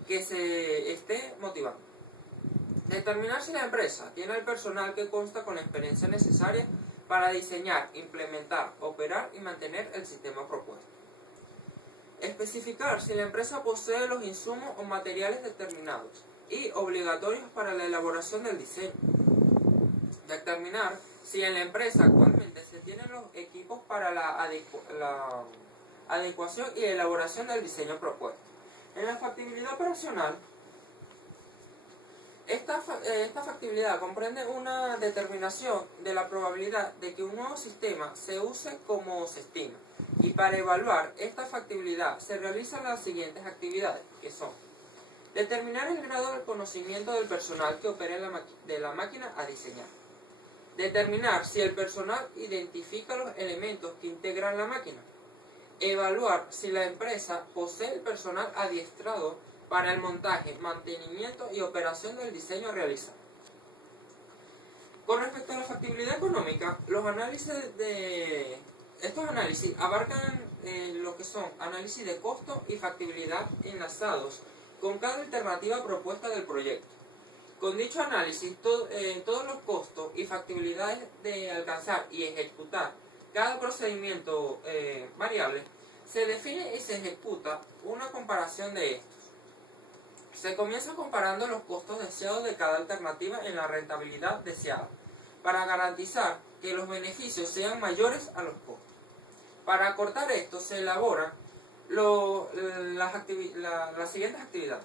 que se esté motivando. Determinar si la empresa tiene el personal que consta con la experiencia necesaria para diseñar, implementar, operar y mantener el sistema propuesto. Especificar si la empresa posee los insumos o materiales determinados y obligatorios para la elaboración del diseño. Determinar si en la empresa actualmente se tienen los equipos para la adecuación y elaboración del diseño propuesto. En la factibilidad operacional, Esta factibilidad comprende una determinación de la probabilidad de que un nuevo sistema se use como se estima. Y para evaluar esta factibilidad se realizan las siguientes actividades, que son: determinar el grado de conocimiento del personal que opere de la máquina a diseñar. Determinar si el personal identifica los elementos que integran la máquina. Evaluar si la empresa posee el personal adiestrado para el montaje, mantenimiento y operación del diseño a realizar. Con respecto a la factibilidad económica, estos análisis abarcan lo que son análisis de costo y factibilidad enlazados con cada alternativa propuesta del proyecto. Con dicho análisis, todos los costos y factibilidades de alcanzar y ejecutar cada procedimiento variable, se define y se ejecuta una comparación de estos. Se comienza comparando los costos deseados de cada alternativa en la rentabilidad deseada, para garantizar que los beneficios sean mayores a los costos. Para acortar esto, se elaboran las siguientes actividades.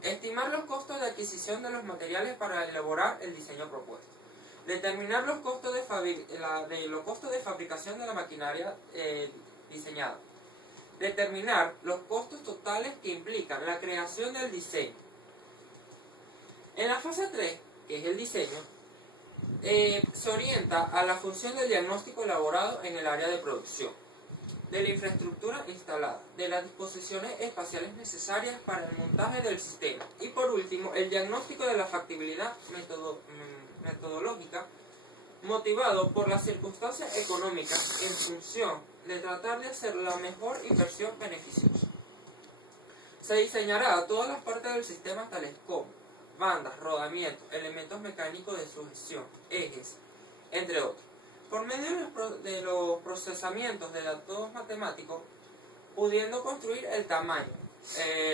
Estimar los costos de adquisición de los materiales para elaborar el diseño propuesto. Determinar los costos de fabricación de la maquinaria diseñada. Determinar los costos totales que implican la creación del diseño. En la fase 3, que es el diseño, se orienta a la función del diagnóstico elaborado en el área de producción, de la infraestructura instalada, de las disposiciones espaciales necesarias para el montaje del sistema y, por último, el diagnóstico de la factibilidad metodológica motivado por las circunstancias económicas en función de tratar de hacer la mejor inversión beneficiosa. Se diseñará todas las partes del sistema tales como bandas, rodamientos, elementos mecánicos de sujeción, ejes, entre otros. Por medio de los procesamientos de datos matemáticos, pudiendo construir el tamaño,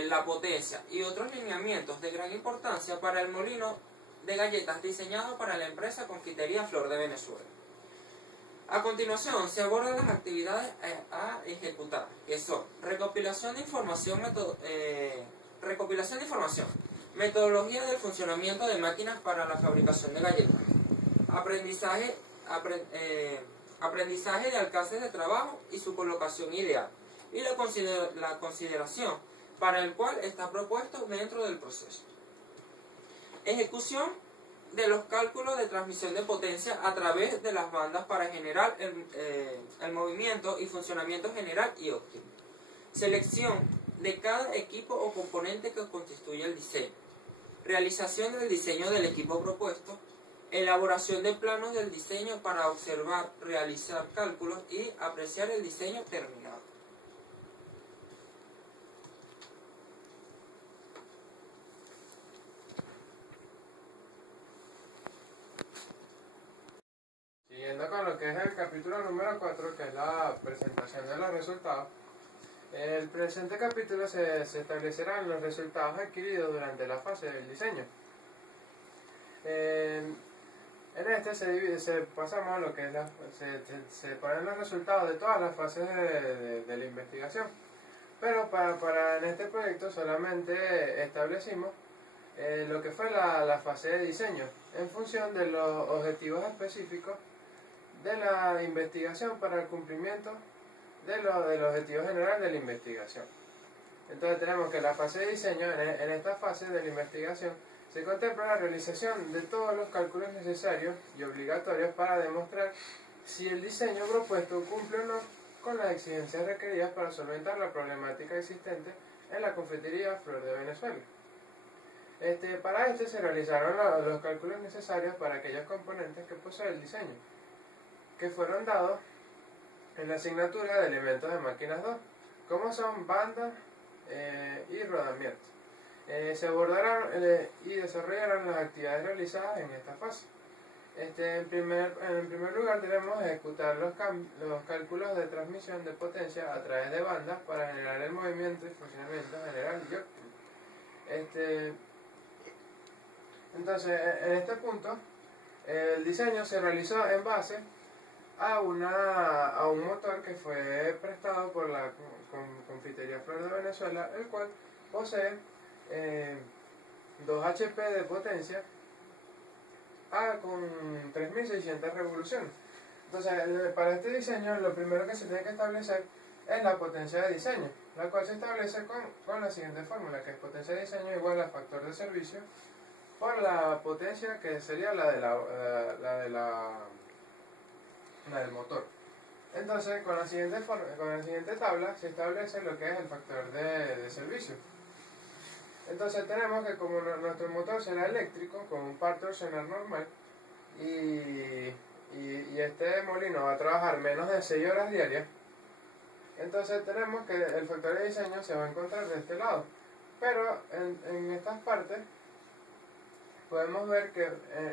la potencia y otros lineamientos de gran importancia para el molino de galletas diseñado para la empresa Confitería Flor de Venezuela. A continuación se abordan las actividades a ejecutar, que son recopilación de información, metodología del funcionamiento de máquinas para la fabricación de galletas, aprendizaje de alcances de trabajo y su colocación ideal, y la consideración para el cual está propuesto dentro del proceso. Ejecución de los cálculos de transmisión de potencia a través de las bandas para generar el movimiento y funcionamiento general y óptimo. Selección de cada equipo o componente que constituye el diseño. Realización del diseño del equipo propuesto. Elaboración de planos del diseño para observar, realizar cálculos y apreciar el diseño terminado. Siguiendo con lo que es el capítulo número 4, que es la presentación de los resultados, el presente capítulo se establecerán los resultados adquiridos durante la fase del diseño. En este pasamos a lo que es se ponen los resultados de todas las fases de la investigación. Pero en este proyecto solamente establecimos lo que fue la fase de diseño en función de los objetivos específicos de la investigación para el cumplimiento del objetivo general de la investigación. Entonces tenemos que la fase de diseño, en esta fase de la investigación, se contempla la realización de todos los cálculos necesarios y obligatorios para demostrar si el diseño propuesto cumple o no con las exigencias requeridas para solventar la problemática existente en la confitería Flor de Venezuela. Para se realizaron los cálculos necesarios para aquellos componentes que posee el diseño, que fueron dados en la asignatura de elementos de máquinas 2, como son bandas y rodamientos. Se abordaron y desarrollaron las actividades realizadas en esta fase. En primer lugar debemos ejecutar los cálculos de transmisión de potencia a través de bandas para generar el movimiento y funcionamiento general y óptimo. Entonces, en este punto, el diseño se realizó en base a un motor que fue prestado por la Confitería Flor de Venezuela, el cual posee 2 HP de potencia con 3600 revoluciones. Entonces, para este diseño, lo primero que se tiene que establecer es la potencia de diseño, la cual se establece con la siguiente fórmula, que es potencia de diseño igual a factor de servicio por la potencia que sería la del motor. Entonces, con la siguiente tabla se establece lo que es el factor de servicio. Entonces tenemos que como nuestro motor será eléctrico, con un par torsional normal, y este molino va a trabajar menos de 6 horas diarias, entonces tenemos que el factor de diseño se va a encontrar de este lado. Pero en estas partes podemos ver que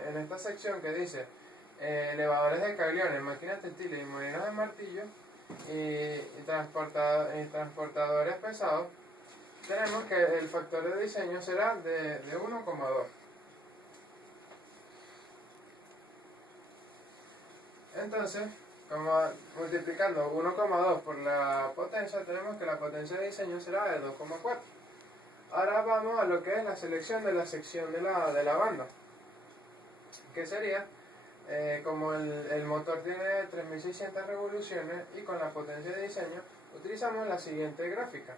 en esta sección que dice elevadores de cagliones, máquinas textiles y molinos de martillo y transportadores pesados, tenemos que el factor de diseño será de 1,2. Entonces, como multiplicando 1,2 por la potencia, tenemos que la potencia de diseño será de 2,4. Ahora vamos a lo que es la selección de la sección de la banda, que sería, como el motor tiene 3600 revoluciones y con la potencia de diseño, utilizamos la siguiente gráfica,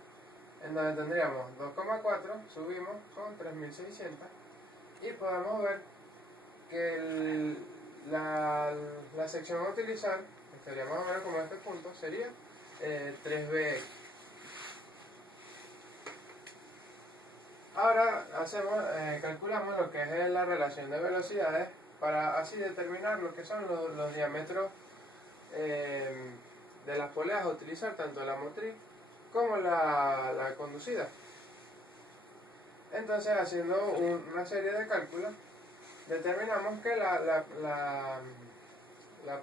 en donde tendríamos 2,4, subimos con 3600 y podemos ver que la sección a utilizar, que sería más o menos como este punto, sería 3BX. Ahora calculamos lo que es la relación de velocidades para así determinar lo que son los diámetros de las poleas a utilizar, tanto la motriz como la conducida. Entonces, haciendo una serie de cálculos, determinamos que la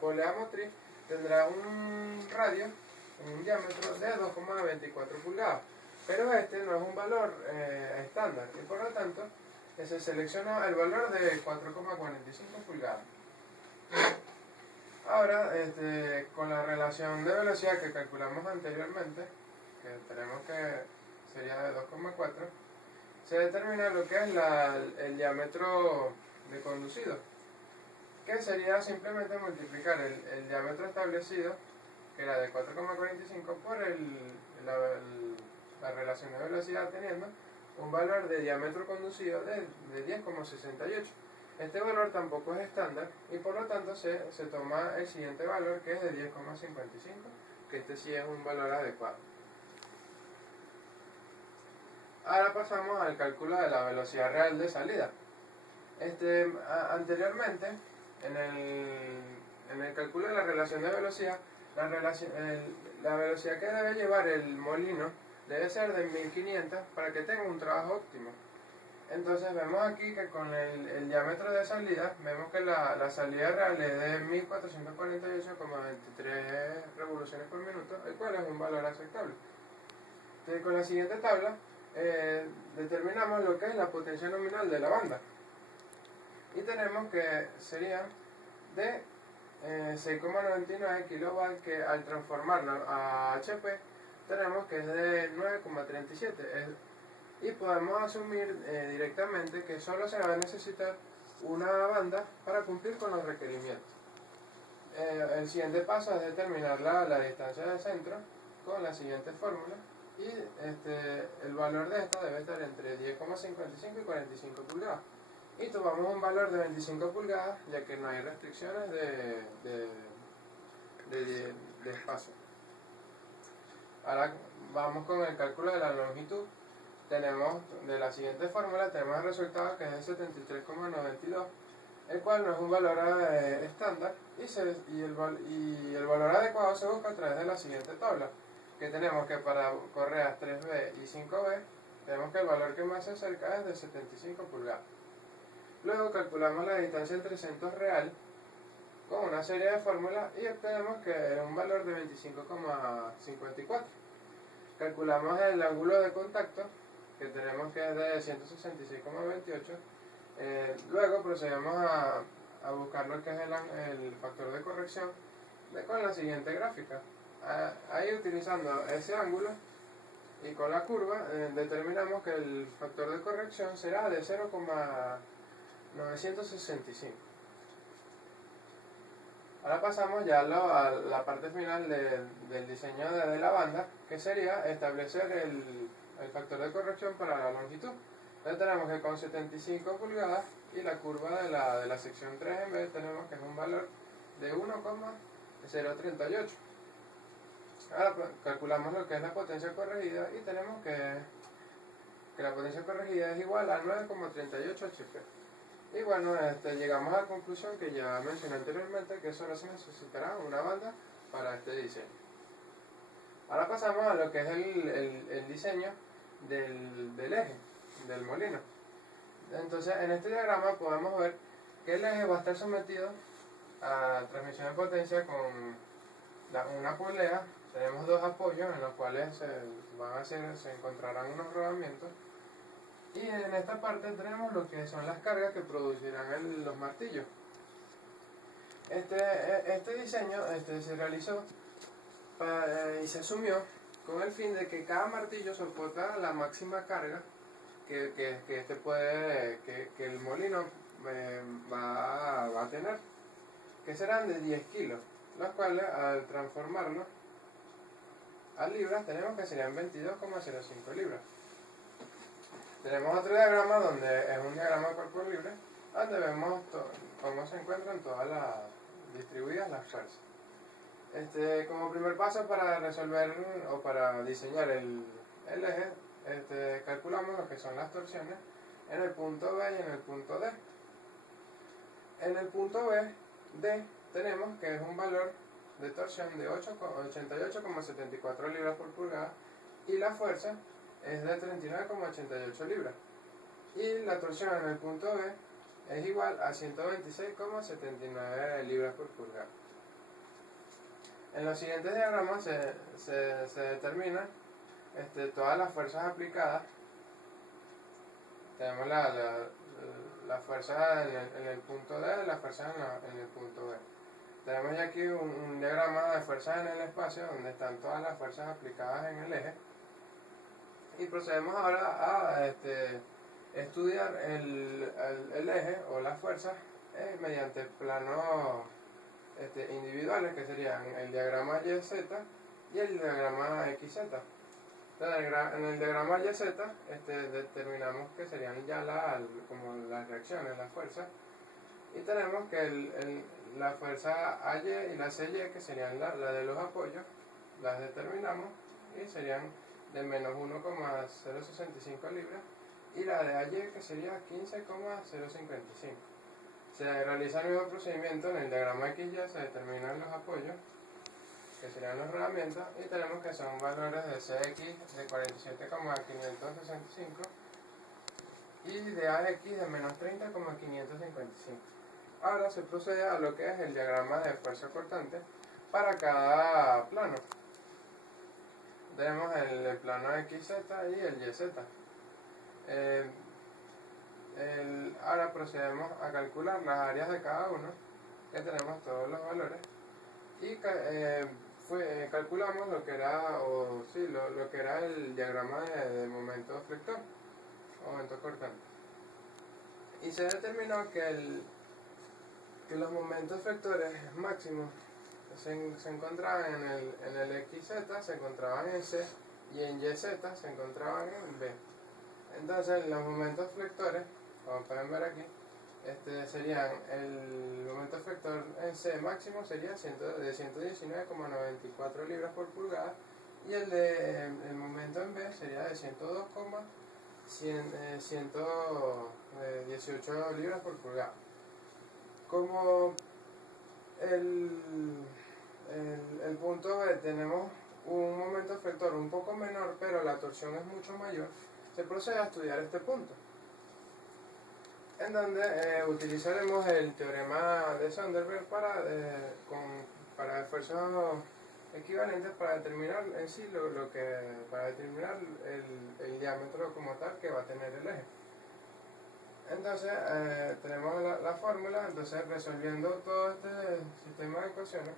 polea motriz tendrá un radio, un diámetro de 2,24 pulgadas, pero este no es un valor estándar y por lo tanto se selecciona el valor de 4,45 pulgadas. Ahora, con la relación de velocidad que calculamos anteriormente, que tenemos que sería de 2,4, se determina lo que es el diámetro de conducido, que sería simplemente multiplicar el diámetro establecido, que era de 4,45, por la relación de velocidad, teniendo un valor de diámetro conducido de 10,68. Este valor tampoco es estándar y por lo tanto se toma el siguiente valor, que es de 10,55, que este sí es un valor adecuado. Ahora pasamos al cálculo de la velocidad real de salida. Anteriormente, en el cálculo de la relación de velocidad, la velocidad que debe llevar el molino debe ser de 1500 para que tenga un trabajo óptimo. Entonces vemos aquí que con el diámetro de salida, vemos que la salida real es de 1448,23 revoluciones por minuto, el cual es un valor aceptable. Entonces, con la siguiente tabla determinamos lo que es la potencia nominal de la banda. Y tenemos que sería de 6,99 kW, que al transformarlo a HP tenemos que es de 9,37, y podemos asumir directamente que solo se va a necesitar una banda para cumplir con los requerimientos. El siguiente paso es determinar la distancia del centro con la siguiente fórmula, y el valor de esta debe estar entre 10,55 y 45 pulgadas. Y tomamos un valor de 25 pulgadas, ya que no hay restricciones de espacio. Ahora vamos con el cálculo de la longitud. Tenemos de la siguiente fórmula, tenemos el resultado, que es de 73,92, el cual no es un valor estándar, y el valor adecuado se busca a través de la siguiente tabla, que tenemos que para correas 3B y 5B, tenemos que el valor que más se acerca es de 75 pulgadas. Luego calculamos la distancia entre centros real con una serie de fórmulas y obtenemos que es un valor de 25,54. Calculamos el ángulo de contacto, que tenemos que es de 166,28. Luego procedemos a buscar lo que es el factor de corrección con la siguiente gráfica. Ahí, utilizando ese ángulo, Y con la curva determinamos que el factor de corrección será de 0,965. Ahora pasamos ya a la parte final del diseño de la banda, que sería establecer el factor de corrección para la longitud. Entonces tenemos que con 75 pulgadas y la curva de la sección 3 en B tenemos que es un valor de 1,038. Ahora calculamos lo que es la potencia corregida y tenemos que la potencia corregida es igual a 9,38 HP. Y bueno, llegamos a la conclusión que ya mencioné anteriormente, que solo se necesitará una banda para este diseño. Ahora pasamos a lo que es el diseño del eje, del molino. Entonces, en este diagrama podemos ver que el eje va a estar sometido a transmisión de potencia con una polea. Tenemos dos apoyos en los cuales se encontrarán unos rodamientos. Y en esta parte tenemos lo que son las cargas que producirán los martillos. Este diseño se realizó y se asumió con el fin de que cada martillo soportara la máxima carga que el molino va a tener, que serán de 10 kilos, los cuales al transformarlos a libras tenemos que serían 22,05 libras. Tenemos otro diagrama donde es un diagrama de cuerpo libre, donde vemos cómo se encuentran todas las distribuidas las fuerzas. Como primer paso para resolver o para diseñar el eje, calculamos lo que son las torsiones en el punto B y en el punto D. En el punto B, D, tenemos que es un valor de torsión de 88,74 libras por pulgada y la fuerza es de 39,88 libras. Y la torsión en el punto B es igual a 126,79 libras por pulgada. En los siguientes diagramas se determinan todas las fuerzas aplicadas. Tenemos la fuerza en el punto D y la fuerza en el punto B. Tenemos ya aquí un diagrama de fuerzas en el espacio donde están todas las fuerzas aplicadas en el eje. Y procedemos ahora a estudiar el eje o las fuerzas mediante planos individuales, que serían el diagrama YZ y el diagrama XZ. Entonces, en el diagrama YZ determinamos que serían ya como las reacciones, las fuerzas, y tenemos que la fuerza AY y la CY, que serían la de los apoyos, las determinamos y serían de menos 1,065 libras, y la de AY, que sería 15,055. Se realiza el mismo procedimiento en el diagrama XY, se determinan los apoyos, que serían los rodamientos, y tenemos que son valores de CX de 47,565 y de AX de menos 30,555. Ahora se procede a lo que es el diagrama de fuerza cortante para cada plano. Tenemos el plano XZ y el YZ. Ahora procedemos a calcular las áreas de cada uno, que tenemos todos los valores, y calculamos lo que era el diagrama de momento flector, momento cortante, y se determinó que los momentos flectores máximos se encontraban en el XZ, se encontraban en C, y en YZ se encontraban en B. Entonces los momentos flectores, como pueden ver aquí, serían el momento flector en C máximo sería de 119,94 libras por pulgada, y el momento en B sería de 102,118 libras por pulgada. Como el punto B tenemos un momento flector un poco menor, pero la torsión es mucho mayor, se procede a estudiar este punto, en donde utilizaremos el teorema de Sonderberg para esfuerzos equivalentes para determinar en sí para determinar el diámetro como tal que va a tener el eje. Entonces tenemos la fórmula. Entonces, resolviendo todo este sistema de ecuaciones,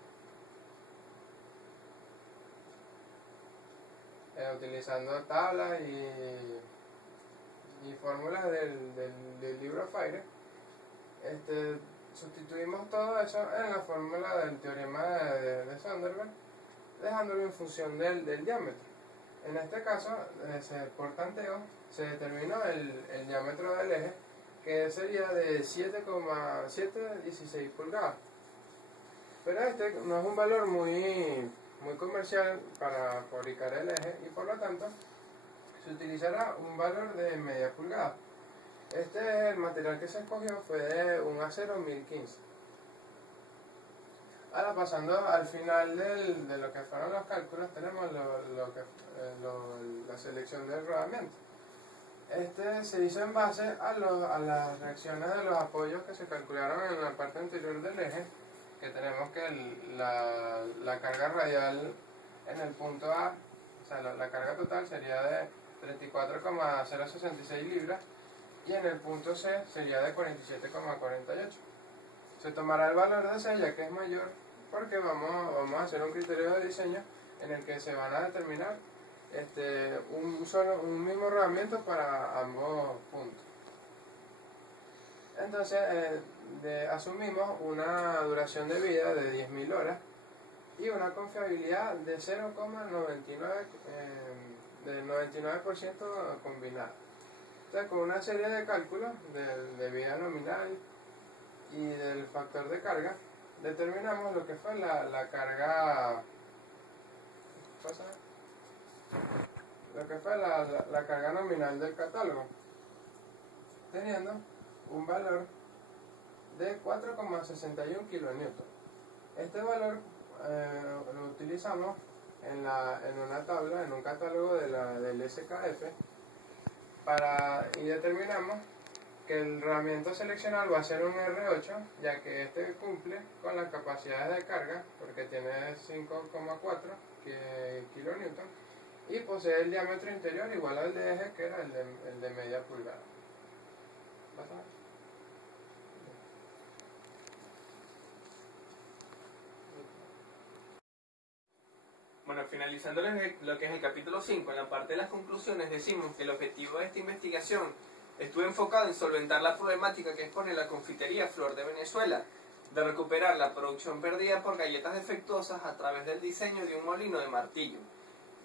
utilizando tablas y fórmulas del libro Faire. Sustituimos todo eso en la fórmula del teorema de Sonderberg, dejándolo en función del diámetro. En este caso, por tanteo, se determinó el diámetro del eje, que sería de 7,716 pulgadas. Pero este no es un valor muy comercial para fabricar el eje, y por lo tanto se utilizará un valor de media pulgada. El material que se escogió fue de un acero 1015. Ahora, pasando al final de lo que fueron los cálculos, tenemos la selección del rodamiento. Se hizo en base a las reacciones de los apoyos que se calcularon en la parte anterior del eje, que tenemos que la carga radial en el punto A, o sea, la carga total sería de 34,066 libras, y en el punto C sería de 47,48. Se tomará el valor de C, ya que es mayor, porque vamos a hacer un criterio de diseño en el que se van a determinar un mismo rodamiento para ambos puntos. Entonces asumimos una duración de vida de 10.000 horas y una confiabilidad de 99% combinada. Entonces, con una serie de cálculos de vida nominal y del factor de carga, determinamos lo que fue la carga, la carga nominal del catálogo, teniendo un valor de 4,61 kN. Este valor lo utilizamos en una tabla, en un catálogo del SKF, y determinamos que el rodamiento seleccionado va a ser un R8, ya que este cumple con las capacidades de carga, porque tiene 5,4 kN, y posee el diámetro interior igual al de eje, que era el de media pulgada. Bueno, finalizando lo que es el capítulo 5, en la parte de las conclusiones decimos que el objetivo de esta investigación estuvo enfocado en solventar la problemática que expone la confitería Flor de Venezuela, de recuperar la producción perdida por galletas defectuosas a través del diseño de un molino de martillo.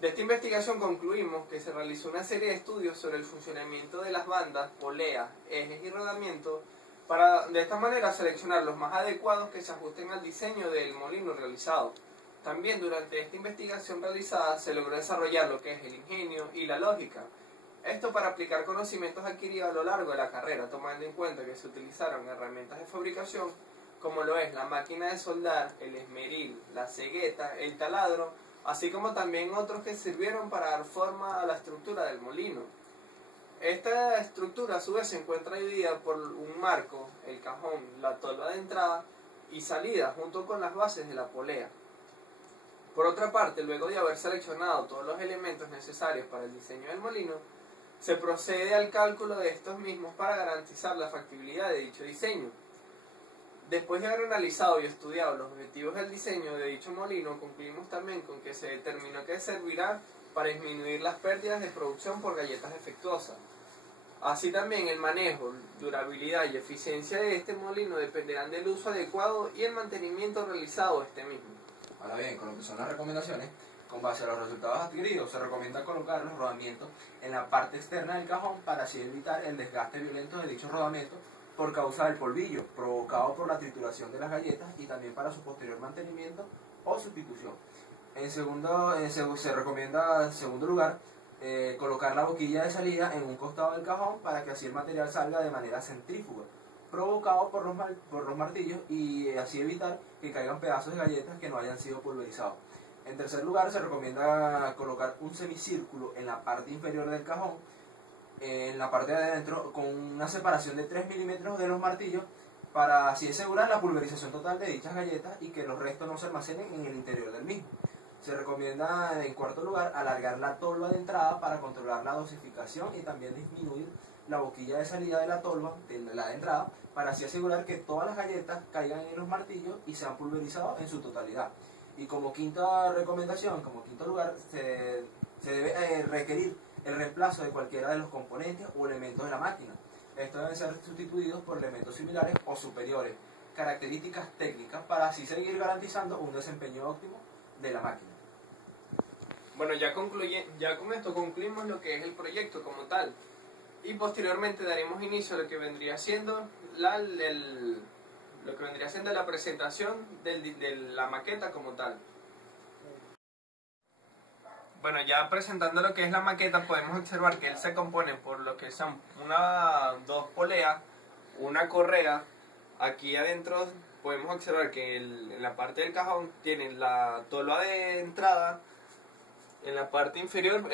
De esta investigación concluimos que se realizó una serie de estudios sobre el funcionamiento de las bandas, poleas, ejes y rodamiento, para de esta manera seleccionar los más adecuados que se ajusten al diseño del molino realizado. También durante esta investigación realizada se logró desarrollar lo que es el ingenio y la lógica. Esto para aplicar conocimientos adquiridos a lo largo de la carrera, tomando en cuenta que se utilizaron herramientas de fabricación como lo es la máquina de soldar, el esmeril, la cegueta, el taladro, así como también otros que sirvieron para dar forma a la estructura del molino. Esta estructura a su vez se encuentra dividida por un marco, el cajón, la tolva de entrada y salida, junto con las bases de la polea. Por otra parte, luego de haber seleccionado todos los elementos necesarios para el diseño del molino, se procede al cálculo de estos mismos para garantizar la factibilidad de dicho diseño. Después de haber analizado y estudiado los objetivos del diseño de dicho molino, concluimos también con que se determinó que servirá para disminuir las pérdidas de producción por galletas defectuosas. Así también el manejo, durabilidad y eficiencia de este molino dependerán del uso adecuado y el mantenimiento realizado de este mismo. Ahora bien, con lo que son las recomendaciones, con base a los resultados adquiridos, se recomienda colocar los rodamientos en la parte externa del cajón para así evitar el desgaste violento de dichos rodamientos por causa del polvillo provocado por la trituración de las galletas y también para su posterior mantenimiento o sustitución. Se recomienda, en segundo lugar, colocar la boquilla de salida en un costado del cajón para que así el material salga de manera centrífuga, provocado por los martillos, y así evitar que caigan pedazos de galletas que no hayan sido pulverizados. En tercer lugar, se recomienda colocar un semicírculo en la parte inferior del cajón, en la parte de adentro, con una separación de 3 milímetros de los martillos, para así asegurar la pulverización total de dichas galletas y que los restos no se almacenen en el interior del mismo. Se recomienda, en cuarto lugar, alargar la tolva de entrada para controlar la dosificación y también disminuir la boquilla de salida de la tolva, de la de entrada, para así asegurar que todas las galletas caigan en los martillos y sean pulverizados en su totalidad. Y como quinta recomendación, como quinto lugar, se se debe requerir el reemplazo de cualquiera de los componentes o elementos de la máquina. Estos deben ser sustituidos por elementos similares o superiores, características técnicas, para así seguir garantizando un desempeño óptimo de la máquina. Bueno, ya con esto concluimos lo que es el proyecto como tal. Y posteriormente daremos inicio a lo que vendría siendo la presentación de la maqueta como tal. Bueno, ya presentando lo que es la maqueta, podemos observar que él se compone por lo que son dos poleas, una correa. Aquí adentro podemos observar que en la parte del cajón tiene la tolva de entrada, en la parte inferior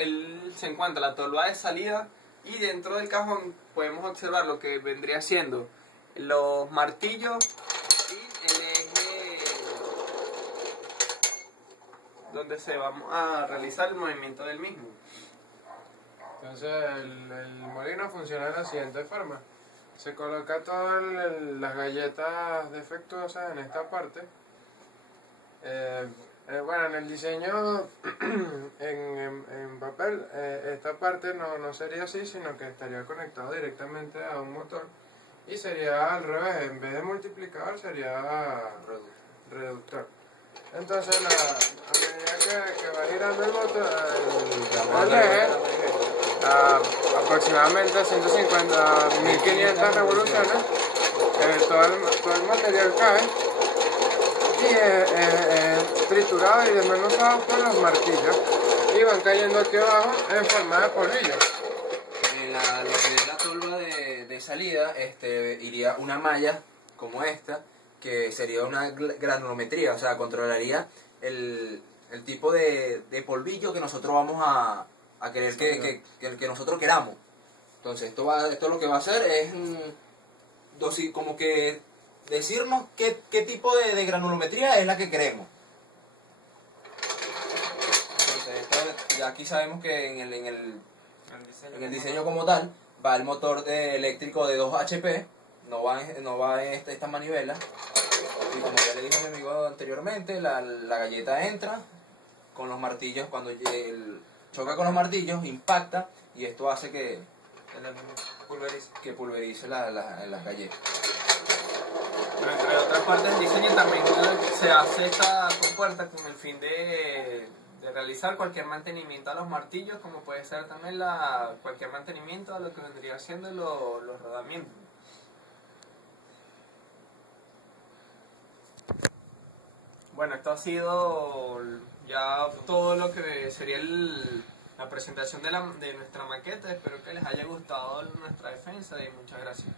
se encuentra la tolva de salida, y dentro del cajón podemos observar lo que vendría siendo los martillos y el eje donde se va a realizar el movimiento del mismo. Entonces el molino funciona de la siguiente forma. Se coloca todas las galletas defectuosas en esta parte. Bueno, en el diseño en papel, esta parte no sería así, sino que estaría conectado directamente a un motor, y sería al revés, en vez de multiplicador sería reductor. Entonces a medida que va girando el motor, el eje, aproximadamente 150 1500 revoluciones, todo el material cae y es triturado y desmenuzado por los martillos, y van cayendo aquí abajo en forma de polvillo. En lo que es la tolva de salida, iría una malla como esta, que sería una granulometría, o sea, controlaría el tipo de polvillo que nosotros vamos a querer que nosotros queramos. Entonces esto lo que va a hacer es como que decirnos qué tipo de granulometría es la que queremos. Entonces ya aquí sabemos que en el diseño como tal va el motor eléctrico de 2 HP, no va esta manivela, y como ya le dije a mi amigo anteriormente, la galleta entra con los martillos, cuando choca con los martillos, impacta, y esto hace que pulverice las galletas. Pero entre otras partes del diseño también se hace esta compuerta con el fin de realizar cualquier mantenimiento a los martillos, como puede ser también cualquier mantenimiento a lo que vendría siendo los rodamientos. Bueno, esto ha sido ya todo lo que sería la presentación de nuestra maqueta. Espero que les haya gustado nuestra defensa y muchas gracias.